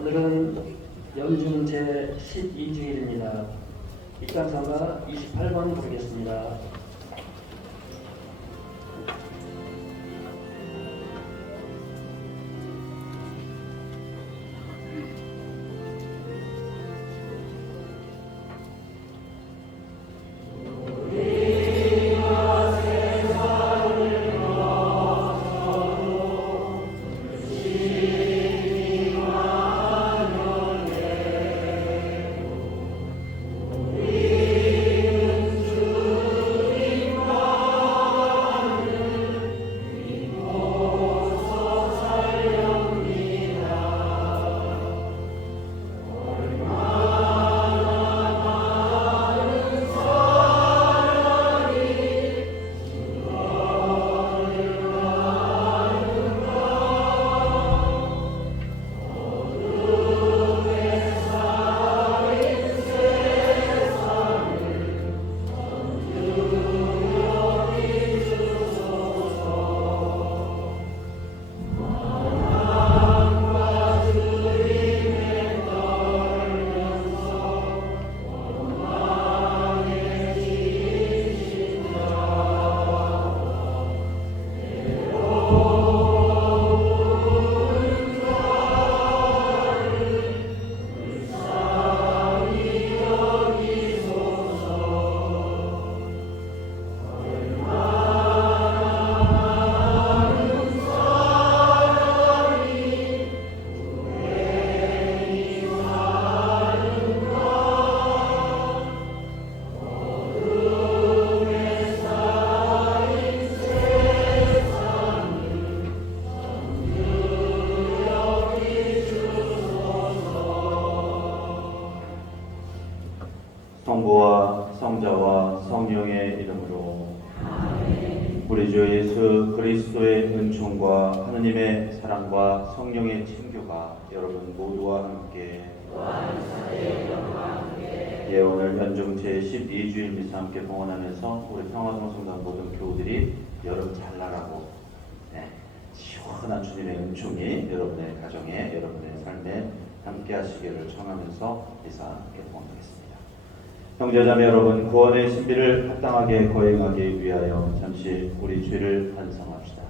오늘은 연중 제12주일입니다. 입장사가 28번 부르겠습니다. 성부와 성자와 성령의 이름으로 아멘. 우리 주 예수 그리스도의 은총과 하느님의 사랑과 성령의 친교가 여러분 모두와 함께 오늘 연중 제12주일 미사 함께 봉헌하면서 우리 평화동성당 모든 교우들이 여러분 잘 나가고 시원한 주님의 은총이 여러분의 가정에 여러분의 삶에 함께 하시기를 청하면서 미사 함께 봉헌하겠습니다. 형제자매 여러분, 구원의 신비를 합당하게 거행하기 위하여 잠시 우리 죄를 반성합시다.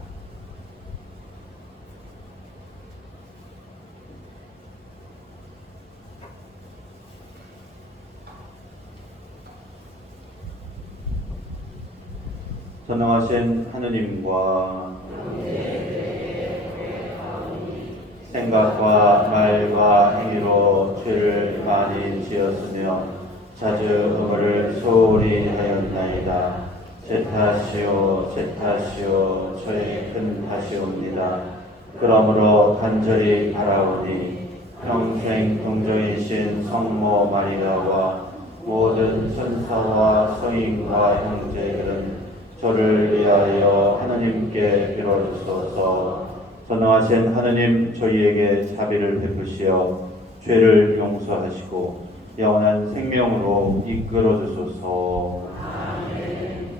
전능하신 하느님과 생각과 말과 행위로 죄를 많이 지었으며 자주 의무를 소홀히 하였나이다. 제 탓이요 저의 큰 탓이옵니다. 그러므로 간절히 바라오니 평생 동정이신 성모 마리아와 모든 천사와 성인과 형제들은 저를 위하여 하느님께 빌어주소서. 전능하신 하느님, 저희에게 자비를 베푸시어 죄를 용서하시고 영원한 생명으로 이끌어 주소서. 아멘.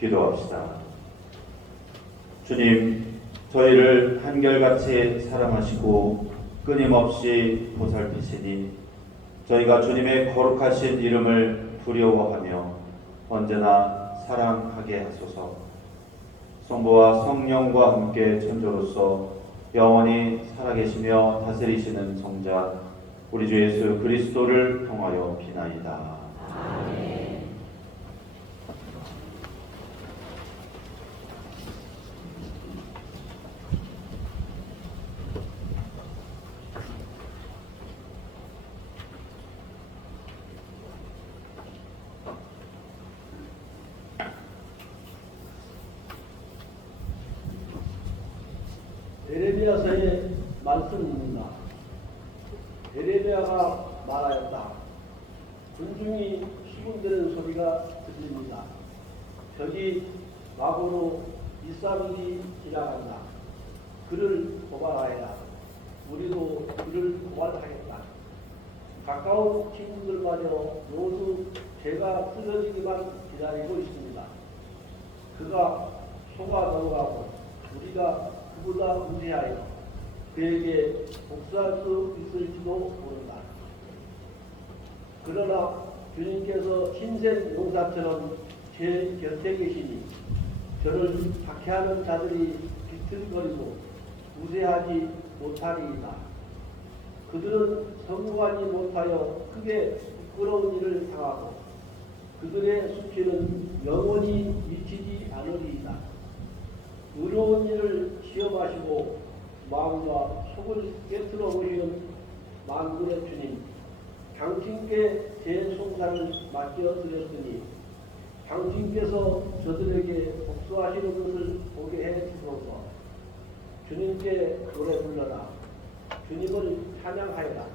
기도합시다. 주님, 저희를 한결같이 사랑하시고 끊임없이 보살피시니 저희가 주님의 거룩하신 이름을 두려워하며 언제나 사랑하게 하소서. 성부와 성령과 함께 천주로서 영원히 살아계시며 다스리시는 성자 우리 주 예수 그리스도를 통하여 비나이다. 아멘. 에레미야서의 말씀입니다. 에레미야가 말하였다. 군중이 수군대는 소리가 들립니다. 저기 마고로 이사벨이 지나간다. 그를 고발하여라. 우리도 그를 고발하겠다. 가까운 친구들마저 모두 죄가 쓰러지기만 기다리고 있습니다. 그가 속아 넘어가고 우리가 그보다 우세하여 그에게 복수할 수 있을지도 모른다. 그러나 주님께서 신생 용사처럼 제 곁에 계시니 저를 박해하는 자들이 비틀거리고 우세하지 못하리이다. 그들은 성공하지 못하여 크게 부끄러운 일을 당하고 그들의 수치는 영원히 미치지 않으리이다. 의로운 일을 시험하시고 마음과 속을 깨뜨려 보시는 만군의 주님, 당신께 제 송사를 맡겨드렸으니 당신께서 저들에게 복수하시는 것을 보게 해주소서. 주님께 노래 불러라. 주님을 찬양하여라.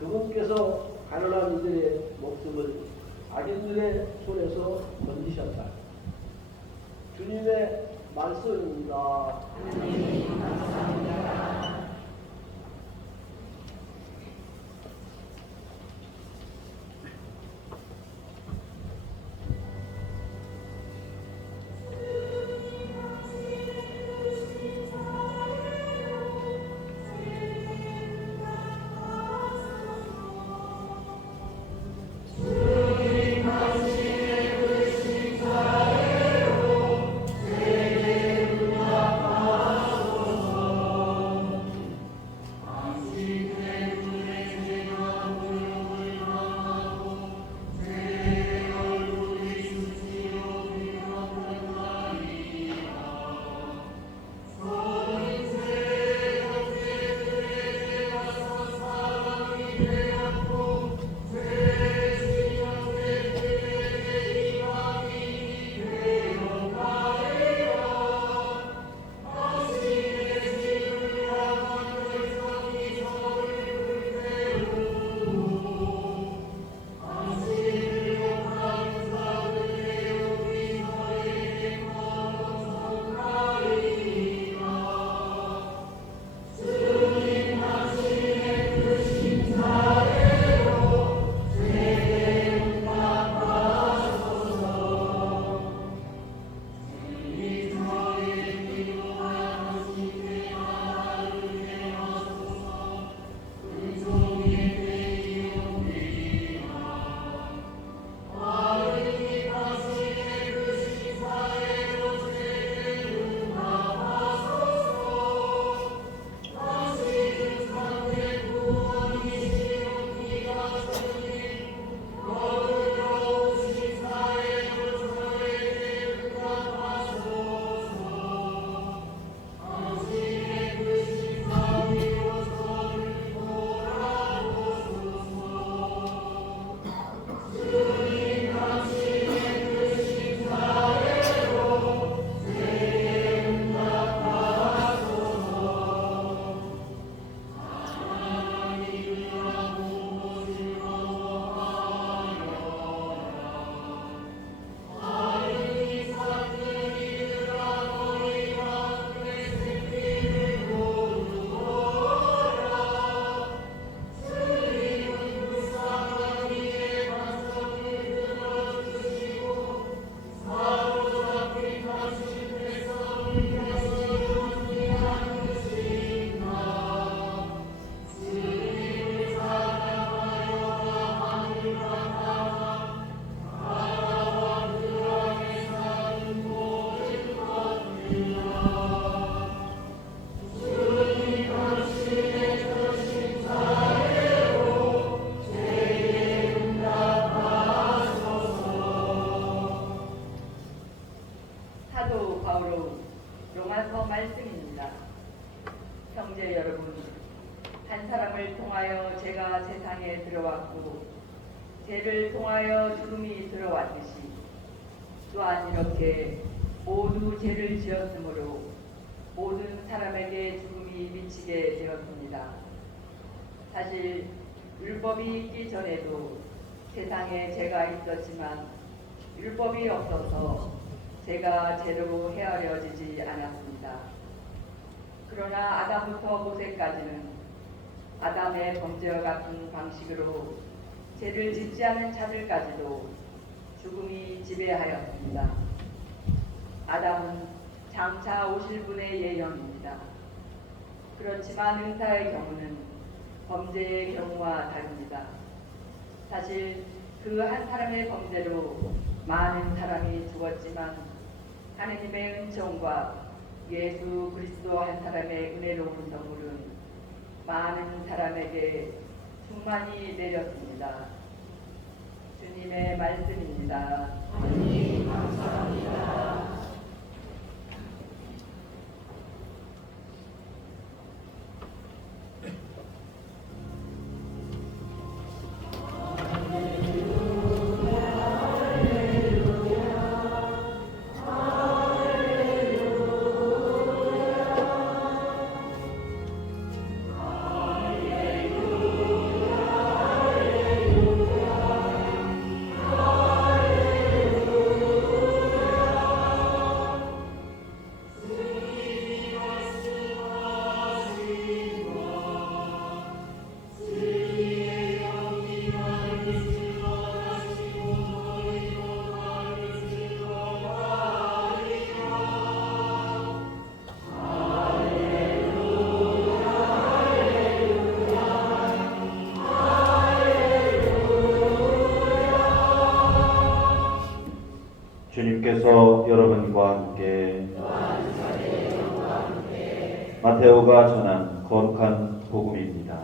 그분께서 가난한 이들의 목숨을 악인들의 손에서 건지셨다. 주님의 말씀입니다. 하나님 감사합니다. 로마서 말씀입니다. 형제 여러분, 한 사람을 통하여 죄가 세상에 들어왔고 죄를 통하여 죽음이 들어왔듯이 또한 이렇게 모두 죄를 지었으므로 모든 사람에게 죽음이 미치게 되었습니다. 사실 율법이 있기 전에도 세상에 죄가 있었지만 율법이 없어서 죄가 죄로 헤아려지지 않았습니다. 그러나 아담부터 모세까지는 아담의 범죄와 같은 방식으로 죄를 짓지 않은 자들까지도 죽음이 지배하였습니다. 아담은 장차 오실 분의 예형입니다. 그렇지만 은사의 경우는 범죄의 경우와 다릅니다. 사실 그 한 사람의 범죄로 많은 사람이 죽었지만 하느님의 은총과 예수 그리스도 한 사람의 은혜로운 선물은 많은 사람에게 충만히 내렸습니다. 주님의 말씀입니다. 하나님 감사합니다. 주님께서 여러분과 함께 마테오가 전한 거룩한 복음입니다.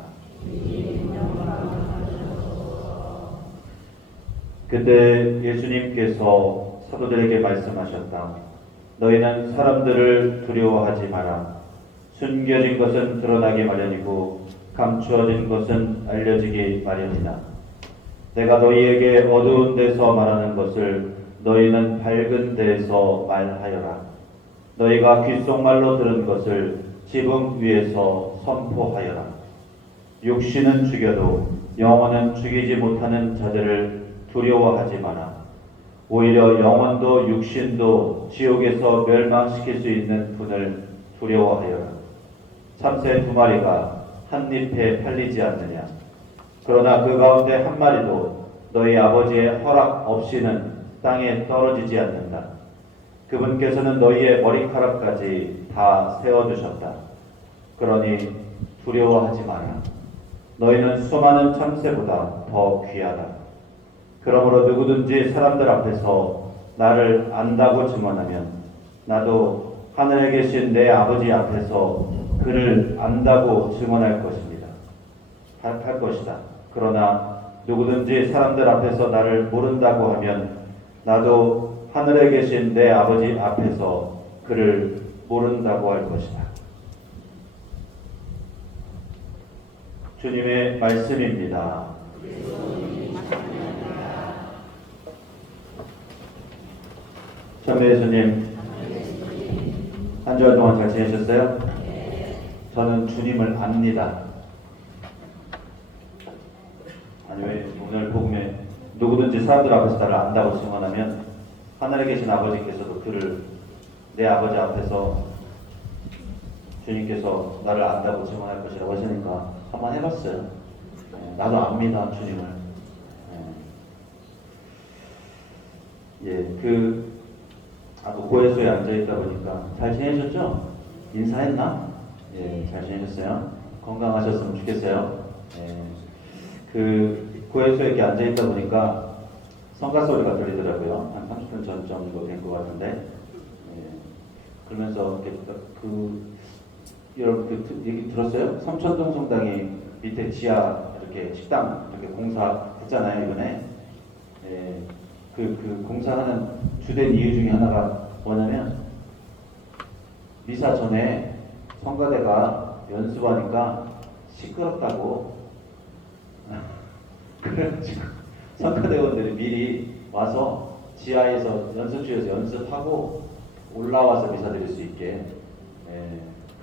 그때 예수님께서 사도들에게 말씀하셨다. 너희는 사람들을 두려워하지 마라. 숨겨진 것은 드러나기 마련이고 감추어진 것은 알려지기 마련이다. 내가 너희에게 어두운 데서 말하는 것을 너희는 밝은 데에서 말하여라. 너희가 귓속말로 들은 것을 지붕 위에서 선포하여라. 육신은 죽여도 영혼은 죽이지 못하는 자들을 두려워하지 마라. 오히려 영혼도 육신도 지옥에서 멸망시킬 수 있는 분을 두려워하여라. 참새 2마리가 한 잎에 팔리지 않느냐. 그러나 그 가운데 한 마리도 너희 아버지의 허락 없이는 땅에 떨어지지 않는다. 그분께서는 너희의 머리카락까지 다 세워두셨다. 그러니 두려워하지 마라. 너희는 수많은 참새보다 더 귀하다. 그러므로 누구든지 사람들 앞에서 나를 안다고 증언하면 나도 하늘에 계신 내 아버지 앞에서 그를 안다고 증언할 것입니다. 할 것이다. 그러나 누구든지 사람들 앞에서 나를 모른다고 하면 나도 하늘에 계신 내 아버지 앞에서 그를 모른다고 할 것이다. 주님의 말씀입니다. 참배 예수님, 한 주간 동안 잘 지내셨어요? 저는 주님을 압니다. 아니 왜 오늘 복음에 누구든지 사람들 앞에서 나를 안다고 증언하면 하늘에 계신 아버지께서도 그를 내 아버지 앞에서 주님께서 나를 안다고 증언할 것이라고 하시니까 한번 해봤어요. 나도 압니다, 주님을. 아까 고해소에 앉아있다 보니까 잘 지내셨죠? 인사했나? 잘 지내셨어요? 건강하셨으면 좋겠어요. 고해소에 이렇게 앉아있다 보니까 성가 소리가 들리더라고요. 한 30분 전 정도 된 것 같은데. 그러면서 여러분 얘기 들었어요? 삼천동 성당이 밑에 지하 이렇게 식당 이렇게 공사했잖아요, 이번에. 그 공사하는 주된 이유 중에 하나가 뭐냐면 미사 전에 성가대가 연습하니까 시끄럽다고 그래가지고 성가대원들이 미리 와서 지하에서 연습실에서 연습하고 올라와서 미사 드릴 수 있게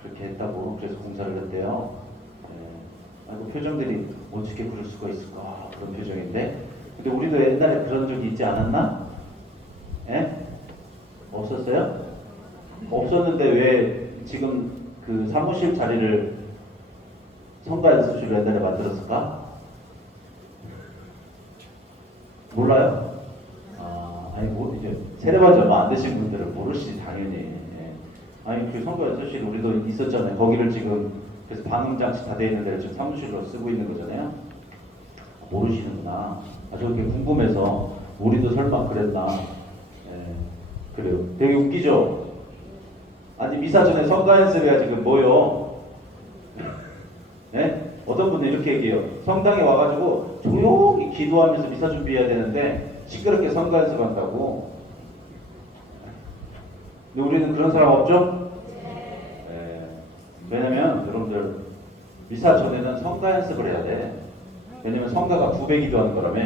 그렇게 했다고. 그래서 공사를 했대요. 아이고, 표정들이 어떻게 그럴 수가 있을까, 그런 표정인데. 근데 우리도 옛날에 그런 적이 있지 않았나? 없었어요? 없었는데 왜 지금 그 사무실 자리를 성가 연습실로 옛날에 만들었을까? 몰라요? 아니 뭐 이제 세례받지 얼마 안 되신 분들은 모르시지 당연히. 아니 그 성가 연습실 우리도 있었잖아요. 거기를 지금 그래서 방음장치 다 돼 있는 데를 지금 사무실로 쓰고 있는 거잖아요. 모르시는구나. 저게 궁금해서 우리도 설마 그랬나. 그래요. 되게 웃기죠? 아니 미사 전에 성가 연습해가지고 뭐요? 어떤 분은 이렇게 얘기해요. 성당에 와가지고 조용히 기도하면서 미사 준비해야 되는데 시끄럽게 성가 연습한다고. 근데 우리는 그런 사람 없죠? 왜냐면 여러분들 미사 전에는 성가 연습을 해야 돼. 왜냐면 성가가 2배 기도하는 거라며.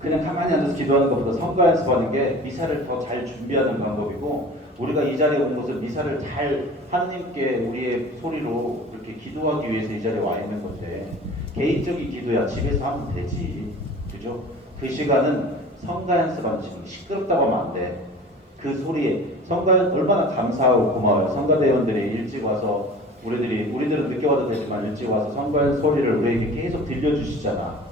그냥 가만히 앉아서 기도하는 것보다 성가 연습하는 게 미사를 더 잘 준비하는 방법이고, 우리가 이 자리에 온 것은 미사를 잘 하나님께 우리의 소리로 이렇게 기도하기 위해서 이 자리에 와 있는 건데, 개인적인 기도야 집에서 하면 되지, 그죠? 그 시간은 성가 연습하는 시간. 시끄럽다고 하면 안 돼. 그 소리에 성가 얼마나 감사하고 고마워요. 성가대원들이 일찍 와서 우리들은 늦게 와도 되지만 일찍 와서 성가 소리를 우리에게 계속 들려주시잖아.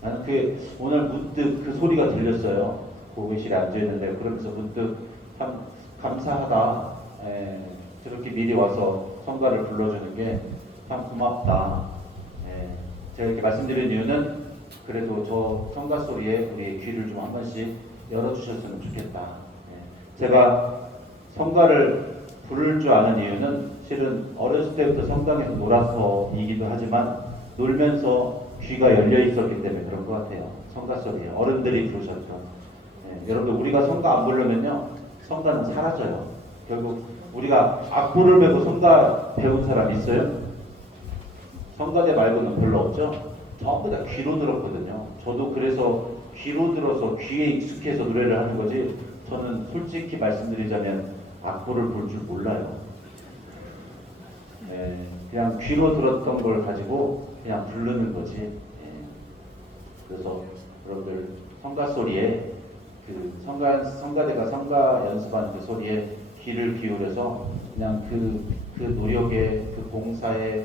나는 오늘 문득 그 소리가 들렸어요. 고객실에 앉아있는데 그러면서 문득 참 감사하다. 저렇게 미리 와서 성가를 불러주는 게 참 고맙다. 제가 이렇게 말씀드린 이유는 그래도 저 성가 소리에 우리의 귀를 좀 한 번씩 열어주셨으면 좋겠다. 제가 성가를 부를 줄 아는 이유는 실은 어렸을 때부터 성당에서 놀아서이기도 하지만 놀면서 귀가 열려 있었기 때문에 그런 것 같아요. 성가 소리에 어른들이 부르셨죠. 여러분들 우리가 성가 안 부르면요 성가는 사라져요. 결국 우리가 악보를 배고 성가 배운 사람 있어요? 성가대 말고는 별로 없죠. 전부 다 귀로 들었거든요. 저도 그래서 귀로 들어서 귀에 익숙해서 노래를 하는 거지, 저는 솔직히 말씀드리자면 악보를 볼 줄 몰라요. 그냥 귀로 들었던 걸 가지고 그냥 부르는 거지. 그래서 여러분들 성가 소리에 그 성가대가 성가 연습하는 그 소리에 귀를 기울여서 그냥 그 노력에, 그 봉사에,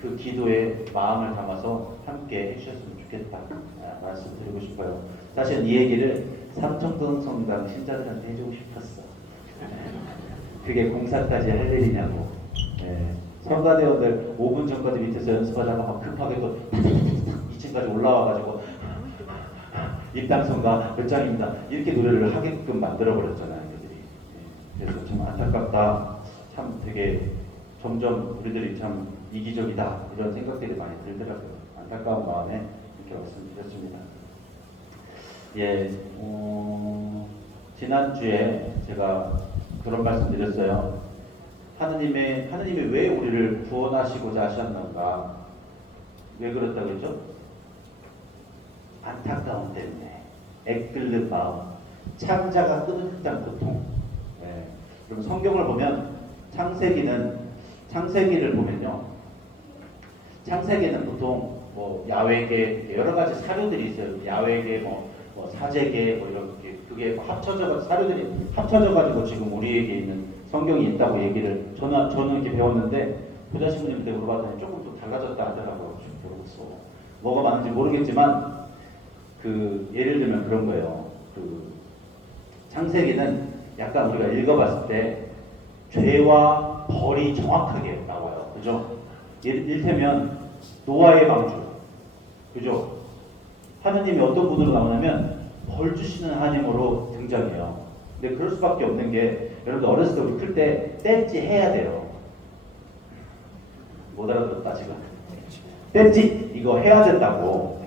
그 기도에 마음을 담아서 함께 해주셨으면 좋겠다 말씀드리고 싶어요. 사실 이 얘기를 삼청동 성당 신자들한테 해주고 싶었어. 그게 공사까지 할 일이냐고. 성가대원들 5분 전까지 밑에서 연습하다가 막 급하게 또 2층까지 올라와가지고 입당성가 몇 장입니다 이렇게 노래를 하게끔 만들어버렸잖아요. 그래서 참 안타깝다. 참 되게 점점 우리들이 참 이기적이다 이런 생각들이 많이 들더라고요. 안타까운 마음에 이렇게 말씀드렸습니다. 지난주에 제가 그런 말씀 드렸어요. 하느님이 왜 우리를 구원하시고자 하셨는가? 왜 그렇다고 했죠? 안타까움 때문에, 애끓는 마음, 창자가 끊어진 고통. 그럼 성경을 보면 창세기를 보면요, 창세기는 보통 뭐 야외계 여러 가지 사료들이 있어요. 야외계 뭐 사제계 뭐 이렇게 그게 사료들이 합쳐져 가지고 지금 우리에게 있는 성경이 있다고 얘기를 저는 이렇게 배웠는데 부자 신부님한테 물어봤더니 조금 또 달라졌다 하더라고요. 모르겠어. 뭐가 맞는지 모르겠지만 그 예를 들면 그런 거예요. 그 창세기는 약간 우리가 읽어봤을 때 죄와 벌이 정확하게 나와요. 그죠? 이를테면 노아의 방주. 그죠? 하느님이 어떤 분으로 나오냐면 벌 주시는 하나님으로 등장해요. 근데 그럴 수밖에 없는 게, 여러분들 어렸을 때 우리 클 때 떼찌 해야 돼요. 못 알아들었다 지금. 떼찌 이거 해야 된다고.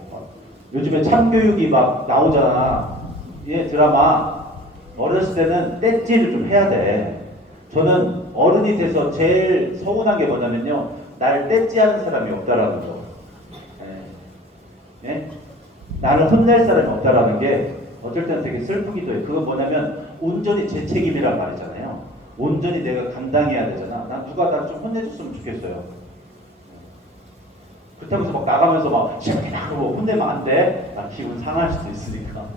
요즘에 참교육이 막 나오잖아. 드라마. 어렸을 때는 떼찌를 좀 해야 돼. 저는 어른이 돼서 제일 서운한 게 뭐냐면요, 날 떼찌하는 사람이 없다라는 거. 예? 예? 나를 혼낼 사람이 없다라는 게 어쩔 때는 되게 슬프기도 해요. 그건 뭐냐면 온전히 제 책임이란 말이잖아요. 온전히 내가 감당해야 되잖아. 난 누가 나 좀 혼내줬으면 좋겠어요. 그렇다고 해서 막 나가면서 막 시원하게 나가고 혼내면 안 돼. 나 기분 상할 수도 있으니까.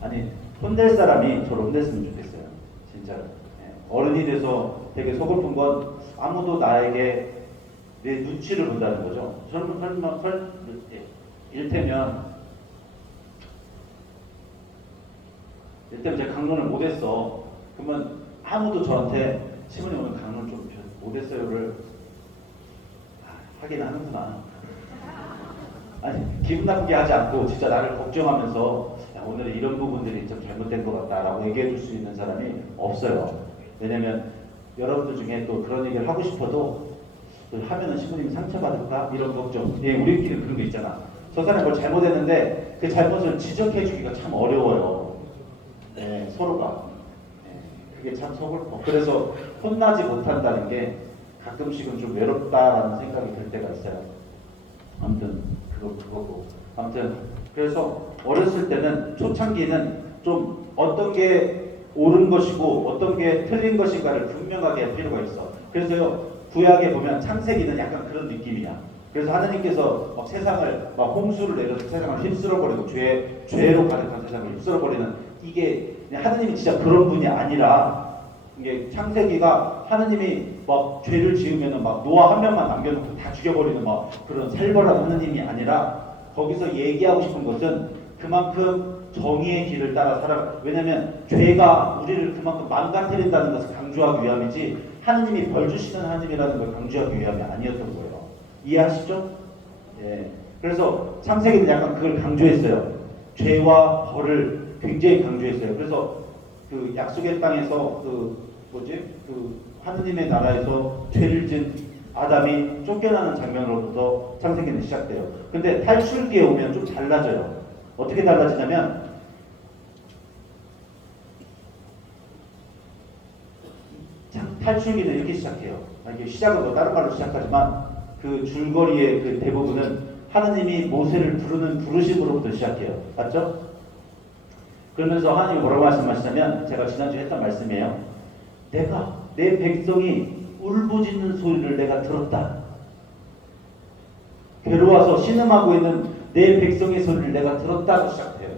아니, 혼낼 사람이 저를 혼냈으면 좋겠어요. 진짜로. 예. 어른이 돼서 되게 서글픈 건 아무도 나에게 내 눈치를 본다는 거죠. 일테면 제가 강론을 못했어. 그러면 아무도 저한테 시몬이 오늘 강론 좀 못했어요를 하긴 하는구나. 아니, 기분 나쁘게 하지 않고 진짜 나를 걱정하면서 야, 오늘 이런 부분들이 좀 잘못된 것 같다라고 얘기해 줄 수 있는 사람이 없어요. 왜냐면 여러분들 중에 또 그런 얘기를 하고 싶어도 또 하면은 시부님이 상처받을까? 이런 걱정. 예, 우리끼리 그런 거 있잖아. 저 사람이 뭘 잘못했는데 그 잘못을 지적해 주기가 참 어려워요. 네, 서로가. 네, 그게 참 서글퍼. 그래서 혼나지 못한다는 게 가끔씩은 좀 외롭다라는 생각이 들 때가 있어요. 아무튼 그거고. 아무튼 그래서 어렸을 때는 초창기는 좀 어떤 게 옳은 것이고 어떤 게 틀린 것인가를 분명하게 할 필요가 있어. 그래서요, 구약에 보면 창세기는 약간 그런 느낌이야. 그래서 하나님께서 막 세상을 막 홍수를 내려서 세상을 휩쓸어버리고 죄로 가득한 세상을 휩쓸어버리는, 이게 하나님이 진짜 그런 분이 아니라, 이게 창세기가 하나님이 막 죄를 지으면은 막 노아 한 명만 남겨놓고 다 죽여버리는 막 그런 살벌한 하나님이 아니라, 거기서 얘기하고 싶은 것은 그만큼 정의의 길을 따라 살아. 왜냐하면 죄가 우리를 그만큼 망가뜨린다는 것을 강조하기 위함이지 하느님이 벌 주시는 하느님이라는 걸 강조하기 위함이 아니었던 거예요. 이해하시죠? 예. 그래서 창세기는 약간 그걸 강조했어요. 죄와 벌을 굉장히 강조했어요. 그래서 그 약속의 땅에서 그 하느님의 나라에서 죄를 지은 아담이 쫓겨나는 장면으로부터 창세기는 시작돼요. 근데 탈출기에 오면 좀 달라져요. 어떻게 달라지냐면, 탈출기는 이렇게 시작해요. 이게 시작은 뭐 다른 말로 시작하지만 그 줄거리의 그 대부분은 하느님이 모세를 부르는 부르심으로부터 시작해요. 맞죠? 그러면서 하나님이 뭐라고 말씀하시냐면, 제가 지난주에 했던 말씀이에요. 내가 내 백성이 울부짖는 소리를 내가 들었다. 괴로워서 신음하고 있는 내 백성의 소리를 내가 들었다고 시작해요.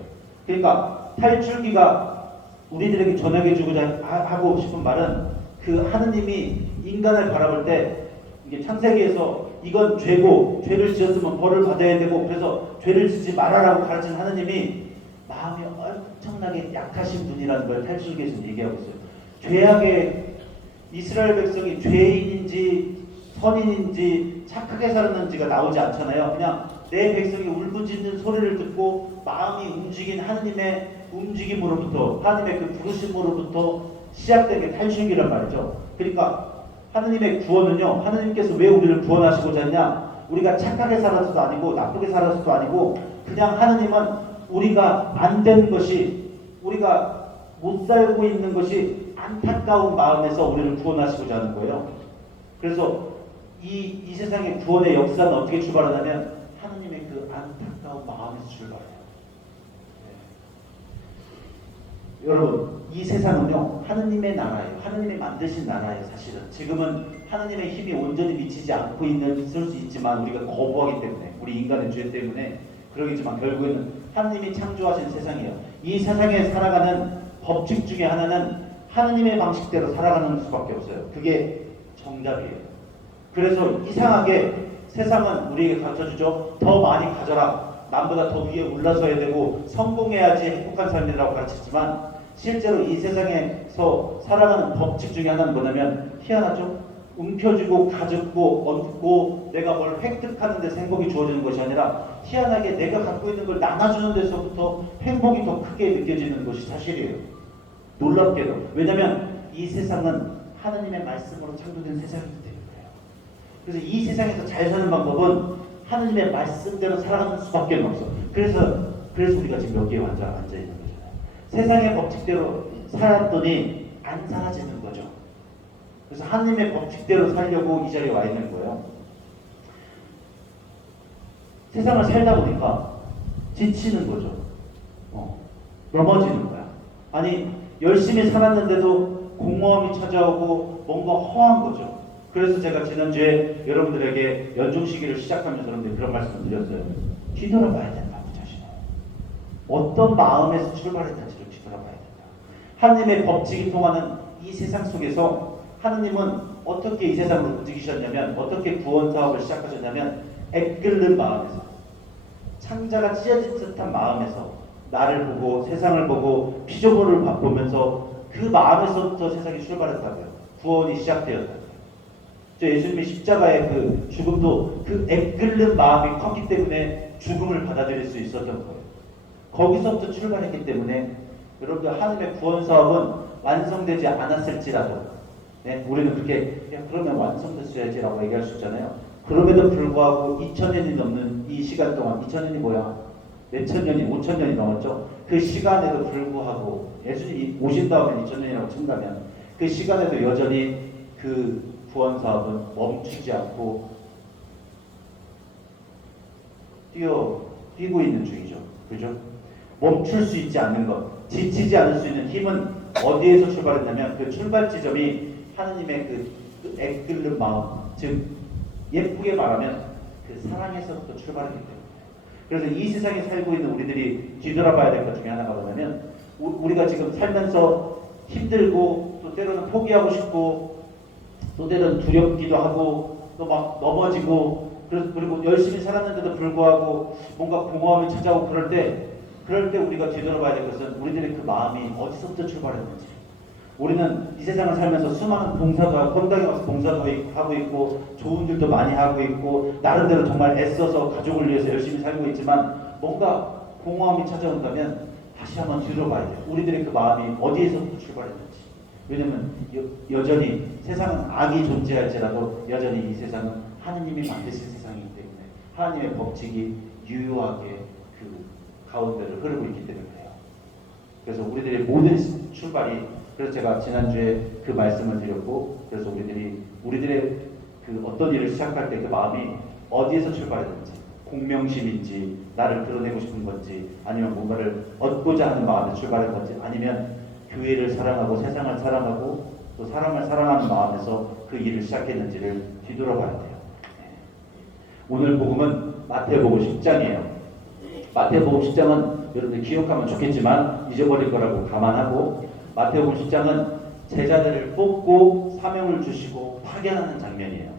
그러니까 탈출기가 우리들에게 전하게주고자 하고 싶은 말은, 그 하느님이 인간을 바라볼 때, 이게 창세기에서 이건 죄고 죄를 지었으면 벌을 받아야 되고 그래서 죄를 짓지 말아라고 가르친 하느님이 마음이 엄청나게 약하신 분이라는 걸 탈출기에서 얘기하고 있어요. 죄악의 이스라엘 백성이 죄인인지 선인인지 착하게 살았는지가 나오지 않잖아요. 그냥 내 백성이 울부짖는 소리를 듣고 마음이 움직인 하느님의 움직임으로부터, 하느님의 그 부르심으로부터 시작된 게 탈출기란 말이죠. 그러니까 하느님의 구원은요, 하느님께서 왜 우리를 구원하시고자 했냐? 우리가 착하게 살아서도 아니고 나쁘게 살아서도 아니고, 그냥 하느님은 우리가 안 된 것이, 우리가 못 살고 있는 것이 안타까운 마음에서 우리를 구원하시고자 하는 거예요. 그래서 이 세상의 구원의 역사는 어떻게 출발하냐면 하느님의 그 안타까운 마음에서 출발해요. 네. 여러분, 이 세상은요, 하느님의 나라예요. 하느님이 만드신 나라예요. 사실은 지금은 하느님의 힘이 온전히 미치지 않고 있을 수 있지만, 우리가 거부하기 때문에, 우리 인간의 죄 때문에 그러겠지만, 결국에는 하느님이 창조하신 세상이에요. 이 세상에 살아가는 법칙 중에 하나는 하느님의 방식대로 살아가는 수밖에 없어요. 그게 정답이에요. 그래서 이상하게 세상은 우리에게 가르쳐주죠. 더 많이 가져라. 남보다 더 위에 올라서야 되고 성공해야지 행복한 삶이라고 가르치지만, 실제로 이 세상에서 살아가는 법칙 중에 하나는 뭐냐면, 희한하죠? 움켜쥐고 가졌고 얻고 내가 뭘 획득하는 데서 행복이 주어지는 것이 아니라, 희한하게 내가 갖고 있는 걸 나눠주는 데서부터 행복이 더 크게 느껴지는 것이 사실이에요. 놀랍게도. 왜냐하면 이 세상은 하느님의 말씀으로 창조된 세상이기 때문이에요. 그래서 이 세상에서 잘 사는 방법은 하느님의 말씀대로 살아가는 수밖에 없어. 그래서 우리가 지금 여기에 앉아 있는 거잖아요. 세상의 법칙대로 살았더니 안 사라지는 거죠. 그래서 하나님의 법칙대로 살려고 이 자리에 와 있는 거예요. 세상을 살다 보니까 지치는 거죠. 넘어지는 거야. 아니 열심히 살았는데도 공허함이 찾아오고 뭔가 허한 거죠. 그래서 제가 지난주에 여러분들에게 연중 시기를 시작하면서 여러분들 그런 말씀을 드렸어요. 뒤돌아봐야 된다고 자신을. 어떤 마음에서 출발했는지를 뒤돌아봐야 된다. 하나님의 법칙이 통하는 이 세상 속에서 하나님은 어떻게 이 세상을 움직이셨냐면, 어떻게 구원 사업을 시작하셨냐면, 애끓는 마음에서, 창자가 찢어진 듯한 마음에서 나를 보고 세상을 보고 피조물을 보면서 그 마음에서부터 세상이 출발했다고요. 구원이 시작되었다고요. 저 예수님의 십자가의 그 죽음도 그 애끓는 마음이 컸기 때문에 죽음을 받아들일 수 있었던 거예요. 거기서부터 출발했기 때문에 여러분들 하나님의 구원 사업은 완성되지 않았을지라도, 우리는 그렇게 그러면 완성됐어야지라고 얘기할 수 있잖아요. 그럼에도 불구하고 2000년이 넘는 이 시간 동안, 2000년이 뭐야? 몇천 년이, 5000년이 넘었죠. 그 시간에도 불구하고 예수님이 오신 다음에 2000년이라고 친다면 그 시간에도 여전히 그 구원 사업은 멈추지 않고 뛰고 있는 중이죠. 그죠? 멈출 수 있지 않는 것, 지치지 않을 수 있는 힘은 어디에서 출발했냐면 그 출발 지점이 하느님의 그 애끓는 마음, 즉 예쁘게 말하면 그 사랑에서부터 출발했기 때문에. 그래서 이 세상에 살고 있는 우리들이 뒤돌아봐야 될 것 중에 하나가 뭐냐면, 우리가 지금 살면서 힘들고 또 때로는 포기하고 싶고 또 때로는 두렵기도 하고 또 막 넘어지고, 그리고 열심히 살았는데도 불구하고 뭔가 공허함이 찾아오고 그럴 때 우리가 뒤돌아봐야 될 것은 우리들의 그 마음이 어디서부터 출발했는지. 우리는 이 세상을 살면서 수많은 봉사도 하고, 헌당에 와서 봉사도 하고 있고, 좋은 일도 많이 하고 있고, 나름대로 정말 애써서 가족을 위해서 열심히 살고 있지만, 뭔가 공허함이 찾아온다면 다시 한번 뒤돌아봐야 돼요. 우리들의 그 마음이 어디에서부터 출발했는지. 왜냐면 여전히 세상은 악이 존재할지라도 여전히 이 세상은 하느님이 만드신 세상이기 때문에 하나님의 법칙이 유효하게 그 가운데를 흐르고 있기 때문에 그래요. 그래서 우리들의 모든 출발이, 그래서 제가 지난주에 그 말씀을 드렸고, 그래서 우리들의 그 어떤 일을 시작할 때 그 마음이 어디에서 출발했는지, 공명심인지, 나를 드러내고 싶은 건지, 아니면 뭔가를 얻고자 하는 마음에 출발한 건지, 아니면 교회를 사랑하고 세상을 사랑하고 또 사람을 사랑하는 마음에서 그 일을 시작했는지를 뒤돌아봐야 돼요. 오늘 복음은 마태복음 10장이에요. 마태복음 10장은 여러분들 기억하면 좋겠지만 잊어버릴 거라고 감안하고, 마태복음 10장은 제자들을 뽑고 사명을 주시고 파견하는 장면이에요.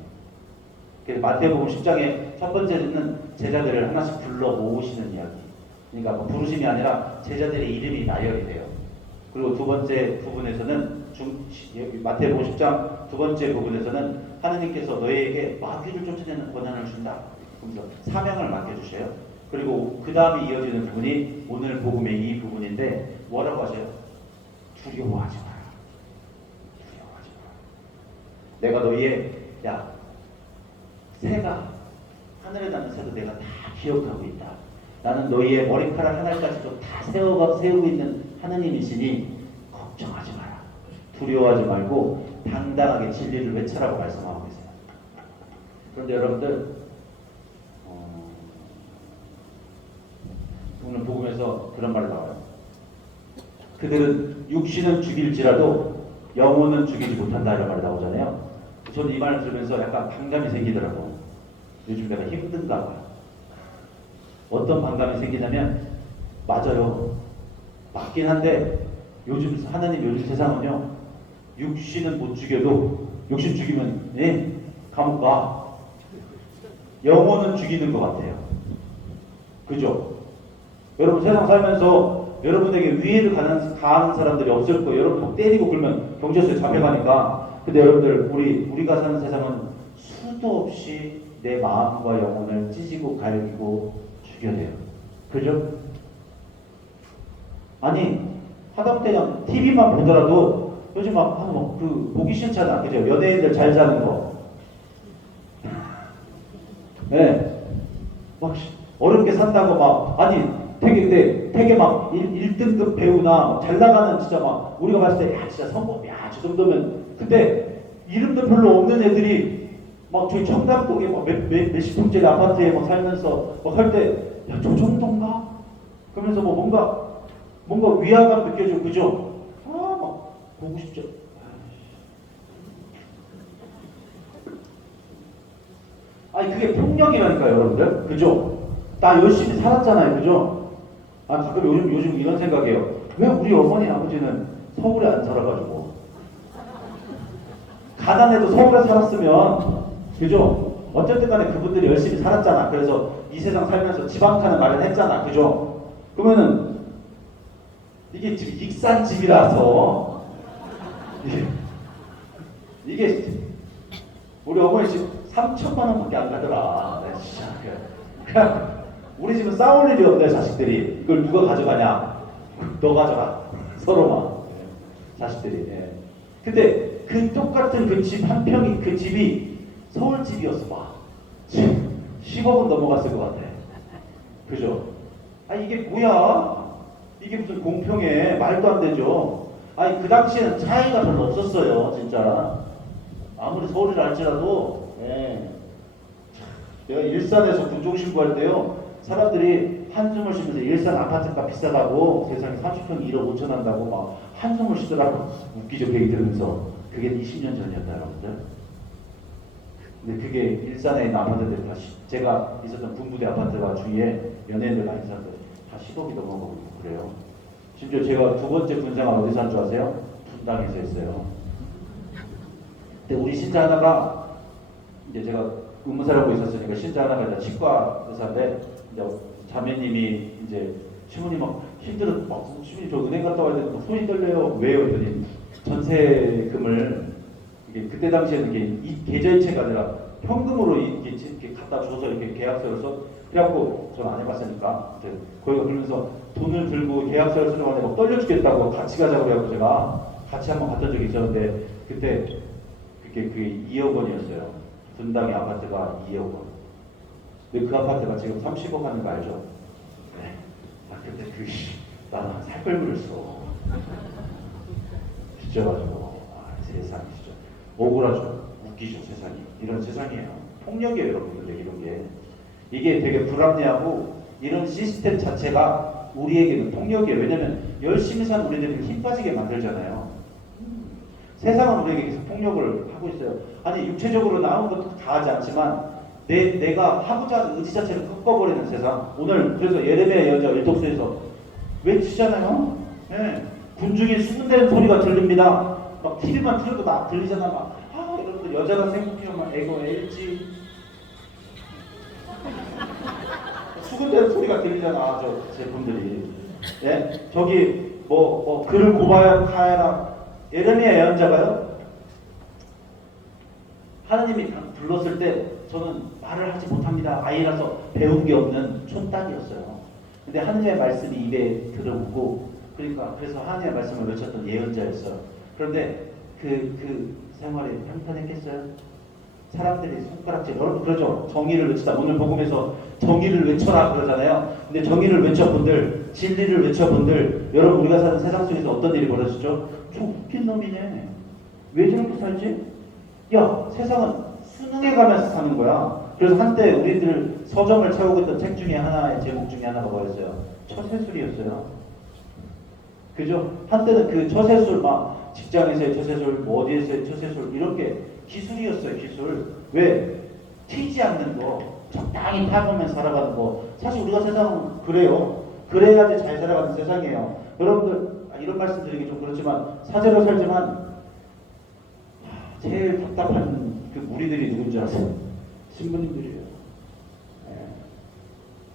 그래서 마태복음 10장의 첫 번째는 제자들을 하나씩 불러 모으시는 이야기. 그러니까 뭐 부르심이 아니라 제자들의 이름이 나열이 돼요. 그리고 두 번째 부분에서는 마태복음 10장 두 번째 부분에서는 하느님께서 너희에게 마귀를 쫓아내는 권한을 준다. 그래서 사명을 맡겨주셔요. 그리고 그 다음에 이어지는 부분이 오늘 복음의 이 부분인데 뭐라고 하세요? 두려워하지 마라. 두려워하지 마라. 내가 너희의 새가 하늘에 나는 새도 내가 다 기억하고 있다. 나는 너희의 머리카락 하나까지도 다 세우고 있는 하느님이시니 걱정하지 마라. 두려워하지 말고 당당하게 진리를 외쳐라고 말씀하고 계세요. 그런데 여러분들 오늘 복음에서 그런 말이 나와요. 그들은 육신은 죽일지라도 영혼은 죽이지 못한다 이런 말이 나오잖아요. 저는 이 말을 들으면서 약간 반감이 생기더라고. 요즘 내가 힘든가 봐요. 어떤 반감이 생기냐면, 맞아요. 맞긴 한데 하나님 요즘 세상은요, 육신은 못 죽여도, 육신 죽이면 감옥 가. 영혼은 죽이는 것 같아요. 그죠? 여러분 세상 살면서 여러분에게 위해를 가하는 사람들이 없을 거예요. 여러분 막 때리고 그러면 경찰서에 잡혀가니까. 근데 여러분들 우리가 사는 세상은 수도 없이 내 마음과 영혼을 찢고 갈기고 죽여내요. 그죠? 아니 하다못해 그냥 TV만 보더라도 요즘 그 보기 싫잖아. 그죠? 연예인들 잘 사는 거. 막 어렵게 산다고 되게 막 1등급 배우나 잘 나가는 진짜 막 우리가 봤을 때 진짜 성공, 저 정도면. 근데 이름도 별로 없는 애들이 막 저희 청담동에 막 몇십 평짜리 아파트에 막 살면서 막 할 때 야, 저 정도인가? 그러면서 뭐 뭔가 위화감 느껴지고 그죠? 아, 막 보고 싶죠. 아니 그게 폭력이라니까요, 여러분들. 그죠? 나 열심히 살았잖아요, 그죠? 아 가끔 요즘 이런 생각해요. 왜 우리 어머니 아버지는 서울에 안 살아가지고 가난해도 서울에 살았으면 그죠? 어쨌든 간에 그분들이 열심히 살았잖아. 그래서 이 세상 살면서 지방칸을 마련했잖아. 그죠? 그러면은 이게 지금 익산집이라서 이게 우리 어머니 집 3천만 원밖에 안 가더라. 네, 진짜 그냥 우리 집은 싸울 일이 없네. 자식들이 이걸 누가 가져가냐? 너 가져가. 서로만 자식들이. 예. 근데 그 똑같은 그 집 한 평이 그 집이 서울 집이었어 봐. 10억은 넘어갔을 것 같아. 그죠? 아 이게 뭐야? 이게 무슨 공평해? 말도 안 되죠. 아니 그 당시에는 차이가 별로 없었어요, 진짜. 아무리 서울이라 할지라도. 예. 내가 일산에서 군종신고할 때요, 사람들이 한숨을 쉬면서 일산 아파트가 비싸다고 세상에 30평 1억 5천 한다고 막 한숨을 쉬더라고. 웃기죠, 그 얘기 들으면서. 그게 20년 전이었다, 여러분들. 근데 그게 일산에 있는 아파트들 다 제가 있었던 군부대 아파트가 주위에 연예인들 많이 사는데 다 10억이 넘어가고 그래요. 심지어 제가 두 번째 군생활 어디서 한 줄 아세요? 분당에서 했어요. 근데 우리 신자 하나가 이제 제가 의무사라고 있었으니까 신자 하나가 이제 치과 의사인데 이제 자매님이 이제 신부님 막 힘들어 막 신부님 저 은행 갔다 와야 되는데 막 손이 떨려요. 왜요? 했더니 전세금을 이게 그때 당시에는 이게 이 계좌이체가 아니라 현금으로 이렇게 갖다 줘서 이렇게 계약서를 써. 그래갖고 전 안 해봤으니까 이제 거기가 그러면서 돈을 들고 계약서를 쓰려고 하는데 막 떨려 죽겠다고 같이 가자고 그래갖고 제가 같이 한번 갔던 적이 있었는데 그때 그게 2억 원이었어요. 분당의 아파트가 2억 원. 근데 그 아파트가 지금 30억 하는 거 알죠? 네. 아 근데 나는 살 걸 그랬어. 빚져가지고 세상이 진짜 억울하죠. 웃기죠 세상이. 이런 세상이에요. 폭력이에요 여러분들. 이런 게 이게 되게 불합리하고 이런 시스템 자체가 우리에게는 폭력이에요. 왜냐면 열심히 산 우리들을 힘 빠지게 만들잖아요. 세상은 우리에게 계속 폭력을 하고 있어요. 아니 육체적으로는 아무것도 다 하지 않지만 내가 하고자 하는 의지 자체를 꺾어버리는 세상. 오늘 그래서 예레미야 여자 일독서에서 외치잖아요. 네. 군중이 수군대는 소리가 들립니다. 막 TV만 틀어도 막 들리잖아. 막 여러분들 여자가 생각해요. 막 에고 LG 수군대는 소리가 들리잖아. 저 제품들이. 예? 저기 뭐 글을 고봐야 가야라. 예레미야 예언자가요. 하나님이 불렀을 때 저는 말을 하지 못합니다. 아이라서 배운 게 없는 촌딸이었어요. 근데 하나님의 말씀이 입에 들어오고 그래서 하나님의 말씀을 외쳤던 예언자였어요. 그런데 그 생활이 평탄했겠어요? 사람들이 손가락질, 여러분 그러죠? 정의를 외치다. 오늘 복음에서 정의를 외쳐라 그러잖아요. 근데 정의를 외쳐본들, 진리를 외쳐본들, 여러분 우리가 사는 세상 속에서 어떤 일이 벌어지죠? 저 웃긴 놈이네. 왜 저렇게 살지? 야, 세상은 수능에 가면서 사는 거야. 그래서 한때 우리들 서점을 채우고 있던 책 중에 하나의 제목 중에 하나가 뭐였어요? 처세술이었어요. 그죠? 한때는 그 처세술, 막 직장에서의 처세술, 뭐 어디에서의 처세술, 이런 게 기술이었어요, 기술. 왜? 튀지 않는 거, 적당히 타보면 살아가는 거. 사실 우리가 세상은 그래요. 그래야지 잘 살아가는 세상이에요. 여러분들, 이런 말씀 드리기 좀 그렇지만, 사제로 살지만, 제일 답답한 그 무리들이 누군지 아세요? 신부님들이에요.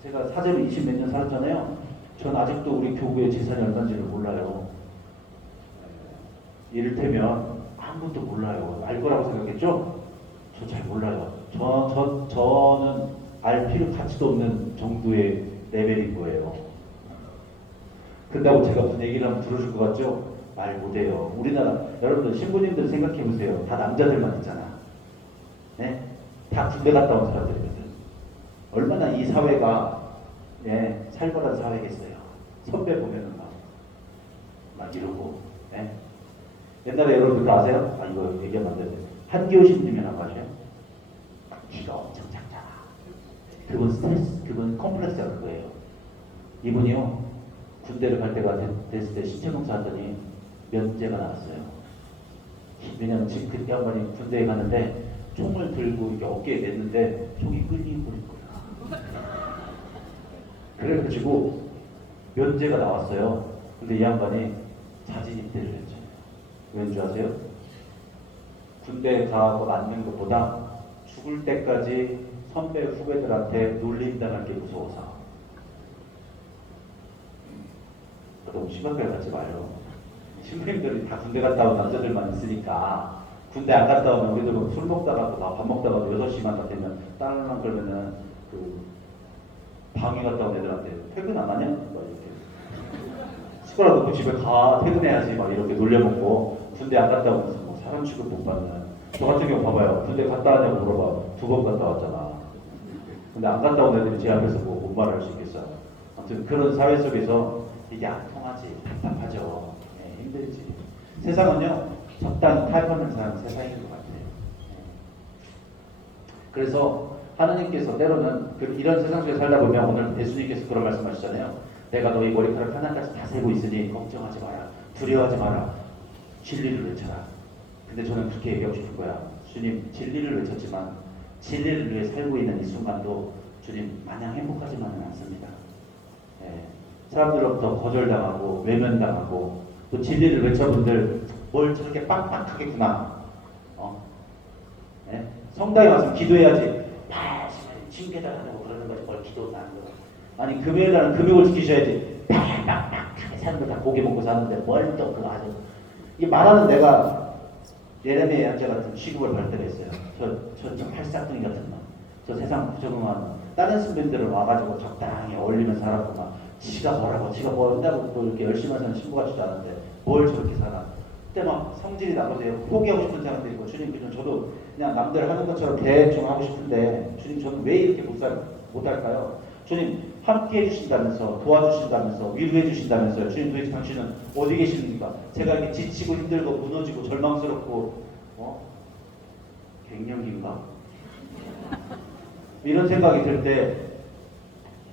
제가 사제로 20 몇 년 살았잖아요. 전 아직도 우리 교구의 재산이 얼마인지를 몰라요. 이를테면 아무것도 몰라요. 알 거라고 생각했죠? 저 잘 몰라요. 저는 알 필요 가치도 없는 정도의 레벨인 거예요. 그런다고 제가 무슨 얘기를 하면 들어줄 것 같죠? 말 못해요. 우리나라 여러분들 신부님들 생각해 보세요. 다 남자들만 있잖아. 네? 다 군대 갔다 온 사람들이거든. 얼마나 이 사회가 살벌한 사회겠어요. 선배 보면은 막 이러고. 네? 옛날에 여러분들 아세요? 이거 얘기하면 안 되는데 한교신님이라고 하죠. 키가 엄청 작잖아. 그건 스트레스, 그건 컴플렉스가 그거예요. 이분이요, 군대를 갈 때가 됐을 때 신체 검사하더니 면제가 나왔어요. 왜냐면 지금 그때 양반이 군대에 갔는데 총을 들고 이렇게 어깨에 냈는데 총이 끌리고 버린 거야. 그래가지고 면제가 나왔어요. 근데 이 양반이 자진 입대를 했죠. 왠 줄 아세요? 군대에 가고 맞는 것보다 죽을 때까지 선배 후배들한테 놀림당할 게 무서워서. 너무 심각하게 갖지 마요. 신부님들이 다 군대 갔다 온 남자들만 있으니까 군대 안 갔다 오면 우리들 뭐 술 먹다가 나 밥 먹다가 6시만 다 되면 딸랑 그러면은 그 방위 갔다 온 애들한테 퇴근 안 하냐? 막 이렇게 시끄러워도 집에 가 퇴근해야지 막 이렇게 놀려먹고 군대 안 갔다 오면서 뭐 사람 취급 못 받는. 저 같은 경우 봐봐요. 군대 갔다 왔냐고 물어봐. 2번 갔다 왔잖아. 근데 안 갔다 온 애들이 제 앞에서 뭐 못 말할 수 있겠어요. 아무튼 그런 사회 속에서 이게 안 통하지. 답답하죠. 네, 힘들지. 세상은요, 적당히 타협하는 사람 세상인 것 같아요. 그래서 하느님께서 때로는 이런 세상 속에 살다 보면 오늘 예수님께서 그런 말씀하시잖아요. 내가 너희 머리카락 하나까지 다 세고 있으니 걱정하지 마라. 두려워하지 마라. 진리를 외쳐라. 근데 저는 그렇게 얘기하고 싶은 거야. 주님, 진리를 외쳤지만 진리를 위해 살고 있는 이 순간도 주님 마냥 행복하지만은 않습니다. 예. 사람들로부터 거절당하고 외면당하고 또 진리를 외쳐분들 뭘 저렇게 빡빡하겠구나. 예? 성당에 와서 기도해야지. 징계당하고 그러는 거지 뭘 기도도 안 하는 거. 아니 금요일날은 금욕을 지키셔야지. 빡빡하게 사는 거 다 고기 먹고 사는데 뭘 또 그거 아주. 이 말하는 내가 예레미야 양자 같은 취급을 받을 때가 있어요. 저 팔싹둥이 같은 놈. 저 세상 부적응한 다른 선배들은 와가지고 적당히 어울리면서 살았고 막 지가 뭐 한다고 또 이렇게 열심히 사는 신부 같지도 않은데 뭘 저렇게 사나. 그때 막 성질이 나거든요. 포기하고 싶은 사람도 있고 주님 그냥 저도 그냥 남들 하는 것처럼 대충 하고 싶은데 주님 저는 왜 이렇게 못할까요? 주님 함께 해주신다면서 도와주신다면서 위로해 주신다면서요. 주님 도대체 당신은 어디 계십니까? 제가 이렇게 지치고 힘들고 무너지고 절망스럽고 갱년기인가? 이런 생각이 들 때